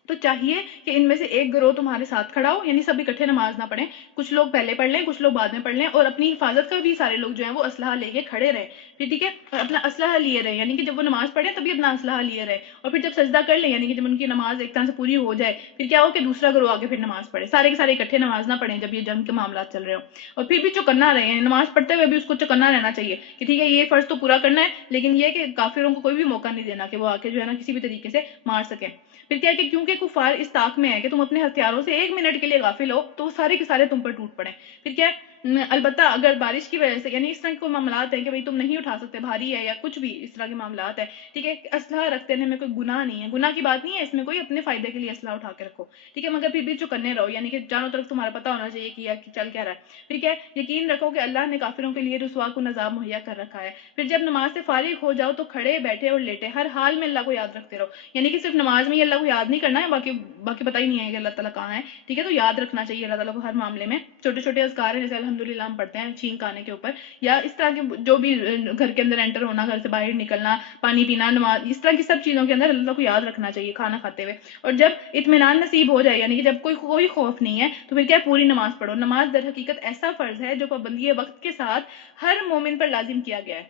تو چاہیے کہ ان میں سے ایک گروہ تمہارے ساتھ کھڑا ہو، یعنی سب اکٹھے نماز نہ پڑھیں، کچھ لوگ پہلے پڑھ لیں، کچھ لوگ بعد میں پڑھ لیں، اور اپنی حفاظت کا بھی سارے لوگ جو ہیں وہ اسلحہ لے کے کھڑے رہیں، پھر ٹھیک ہے، اور اپنا اسلحہ لیے رہے، یعنی کہ جب وہ نماز پڑھیں تبھی اپنا اسلحہ لیے رہے، اور پھر جب سجدہ کر لیں، یعنی کہ جب ان کی نماز ایک طرح سے پوری ہو جائے، پھر کیا ہو کہ دوسرا گروہ آگے پھر نماز پڑھے، سارے کے سارے اکٹھے نماز نہ پڑھیں جب یہ جنگ کے معاملات چل رہے ہوں، اور پھر بھی چوکنا رہے، یعنی نماز پڑھتے ہوئے بھی اس کو چوکنا رہنا چاہیے کہ ٹھیک ہے یہ فرض تو پورا کرنا ہے، لیکن یہ کہ کافروں کو کوئی بھی موقع نہیں دینا کہ وہ آ کے جو ہے نا کسی بھی طریقے سے مار سکیں۔ پھر کیا کہ کیونکہ کفار اس طاق میں ہے کہ تم اپنے ہتھیاروں سے ایک منٹ کے لیے غافل ہو تو وہ سارے کے سارے تم پر ٹوٹ پڑیں۔ پھر کیا البتہ اگر بارش کی وجہ سے، یعنی اس طرح کے معاملات ہیں کہ بھئی تم نہیں اٹھا سکتے، بھاری ہے یا کچھ بھی اس طرح کے معاملات ہیں، ٹھیک ہے، اسلحہ رکھتے میں کوئی گناہ نہیں ہے، گناہ کی بات نہیں ہے، اس میں کوئی اپنے فائدے کے لیے اسلحہ اٹھا کے رکھو، ٹھیک ہے، مگر پھر بھی چوکنے رہو، یعنی کہ چاروں طرف تمہارا پتہ ہونا چاہیے کہ چل کیا رہا ہے۔ پھر کیا یقین رکھو کہ اللہ نے کافروں کے لیے رسوا کو عذاب مہیا کر رکھا ہے۔ پھر جب نماز سے فارغ ہو جاؤ تو کھڑے بیٹھے اور لیٹے ہر حال میں اللہ کو یاد رکھتے رہو، یعنی کہ صرف نماز میں ہی اللہ کو یاد نہیں کرنا ہے، باقی پتہ ہی نہیں ہے کہ اللہ تعالیٰ کہاں ہے، ٹھیک ہے، تو یاد رکھنا چاہیے اللہ تعالیٰ کو ہر معاملے میں، چھوٹے چھوٹے اذکار ہیں جیسے الحمدللہ ہم پڑھتے ہیں چھینک آنے کے اوپر، یا اس طرح کے جو بھی گھر کے اندر انٹر ہونا، گھر سے باہر نکلنا، پانی پینا، نماز، اس طرح کی سب چیزوں کے اندر اللہ کو یاد رکھنا چاہیے کھانا کھاتے ہوئے، اور جب اطمینان نصیب ہو جائے، یعنی کہ جب کوئی خوف نہیں ہے، تو پھر کیا پوری نماز پڑھو۔ نماز در حقیقت ایسا فرض ہے جو پابندی وقت کے ساتھ ہر مومن پر لازم کیا گیا ہے،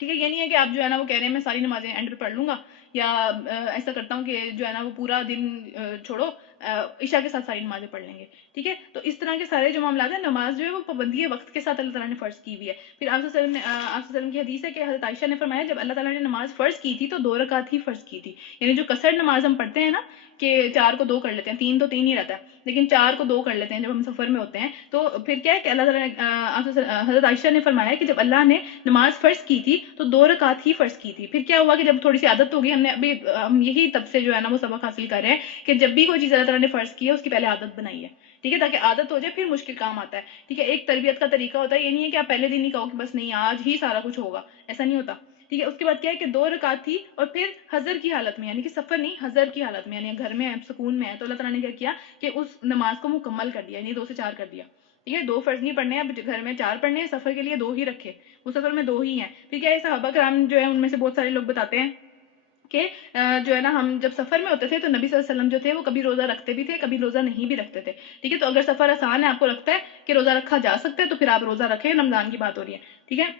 ٹھیک ہے، یہ نہیں ہے کہ آپ جو ہے نا وہ کہہ رہے ہیں میں ساری نمازیں اینڈ پہ پڑھ لوں گا، یا ایسا کرتا ہوں کہ جو ہے نا وہ پورا دن چھوڑو عشاء کے ساتھ ساری نمازیں پڑھ لیں گے، ٹھیک ہے، تو اس طرح کے سارے جو معاملات ہیں، نماز جو ہے وہ پابندی وقت کے ساتھ اللہ تعالیٰ نے فرض کی ہوئی ہے۔ پھر آپ صلی اللہ علیہ وسلم کی حدیث ہے کہ حضرت عائشہ نے فرمایا جب اللہ تعالیٰ نے نماز فرض کی تھی تو 2 رکعت ہی فرض کی تھی، یعنی جو قصر نماز ہم پڑھتے ہیں نا کہ 4 کو 2 کر لیتے ہیں، 3 تو 3 ہی رہتا ہے، لیکن 4 کو 2 کر لیتے ہیں جب ہم سفر میں ہوتے ہیں، تو پھر کیا ہے کہ اللہ تعالیٰ نے حضرت عائشہ نے فرمایا کہ جب اللہ نے نماز فرض کی تھی تو 2 رکعت ہی فرض کی تھی۔ پھر کیا ہوا کہ جب تھوڑی سی عادت ہو گئی، ہم یہی تب سے جو ہے نا وہ سبق حاصل کر رہے ہیں کہ جب بھی کوئی چیز اللہ تعالیٰ نے فرض کی ہے اس کی پہلے عادت بنائی ہے، ٹھیک ہے، تاکہ عادت ہو جائے پھر مشکل کام آتا ہے، ٹھیک ہے، ایک تربیت کا طریقہ ہوتا ہے، یہ نہیں ہے کہ آپ پہلے دن ہی کہو کہ بس نہیں آج ہی سارا کچھ ہوگا، ایسا نہیں ہوتا، ٹھیک ہے، اس کے بعد کیا ہے کہ 2 رکعت تھی، اور پھر حضر کی حالت میں، یعنی کہ سفر نہیں، حضر کی حالت میں، یعنی گھر میں ہے، سکون میں ہے، تو اللہ تعالیٰ نے کیا کیا کہ اس نماز کو مکمل کر دیا، یعنی 2 سے 4 کر دیا، ٹھیک ہے، 2 فرض نہیں پڑھنے ہیں، اب گھر میں 4 پڑھنے ہیں، سفر کے لیے 2 ہی رکھے، وہ سفر میں 2 ہی ہیں۔ پھر کیا ہے صحابہ کرام جو ہے ان میں سے بہت سارے لوگ بتاتے ہیں کہ جو ہے نا ہم جب سفر میں ہوتے تھے تو نبی صلی اللہ علیہ وسلم جو تھے وہ کبھی روزہ رکھتے بھی تھے، کبھی روزہ نہیں بھی رکھتے تھے، ٹھیک ہے، تو اگر سفر آسان ہے، آپ کو لگتا ہے کہ روزہ رکھا جا سکتا ہے، تو پھر آپ روزہ رکھیں، رمضان کی بات ہو رہی ہے، ٹھیک ہے،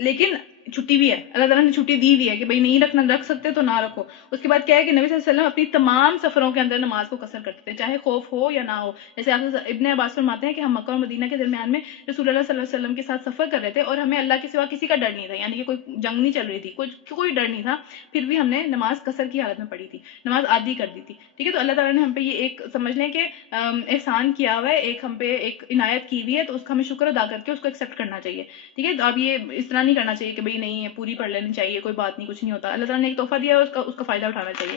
لیکن چھٹی بھی ہے، اللہ تعالیٰ نے چھٹی دی ہوئی ہے کہ بھئی نہیں رکھ سکتے تو نہ رکھو۔ اس کے بعد کیا ہے کہ نبی صلی اللہ علیہ وسلم اپنی تمام سفروں کے اندر نماز کو قصر کرتے تھے، چاہے خوف ہو یا نہ ہو، جیسے آپ ابن عباس فرماتے ہیں کہ ہم مکہ اور مدینہ کے درمیان میں رسول اللہ صلی اللہ علیہ وسلم کے ساتھ سفر کر رہے تھے اور ہمیں اللہ کے سوا کسی کا ڈر نہیں تھا، یعنی کہ کوئی جنگ نہیں چل رہی تھی، کوئی ڈر نہیں تھا، پھر بھی ہم نے نماز قصر کی حالت میں پڑھی تھی، نماز آدھی کر دی تھی، ٹھیک ہے، تو اللہ تعالیٰ نے ہم پہ یہ ایک سمجھ لیں کہ احسان کیا ہوا ہے، ایک ہم پہ ایک عنایت کی ہوئی ہے، تو اس کا ہمیں شکر ادا کر کے اس کو ایکسیپٹ کرنا چاہیے، ٹھیک ہے، تو اب یہ اس طرح نہیں کرنا چاہیے کہ بھئی نہیں ہے پوری پڑھ لینی چاہیے، کوئی بات نہیں، کچھ نہیں ہوتا، اللہ تعالیٰ نے ایک تحفہ دیا ہے، اس کا فائدہ اٹھانا چاہیے۔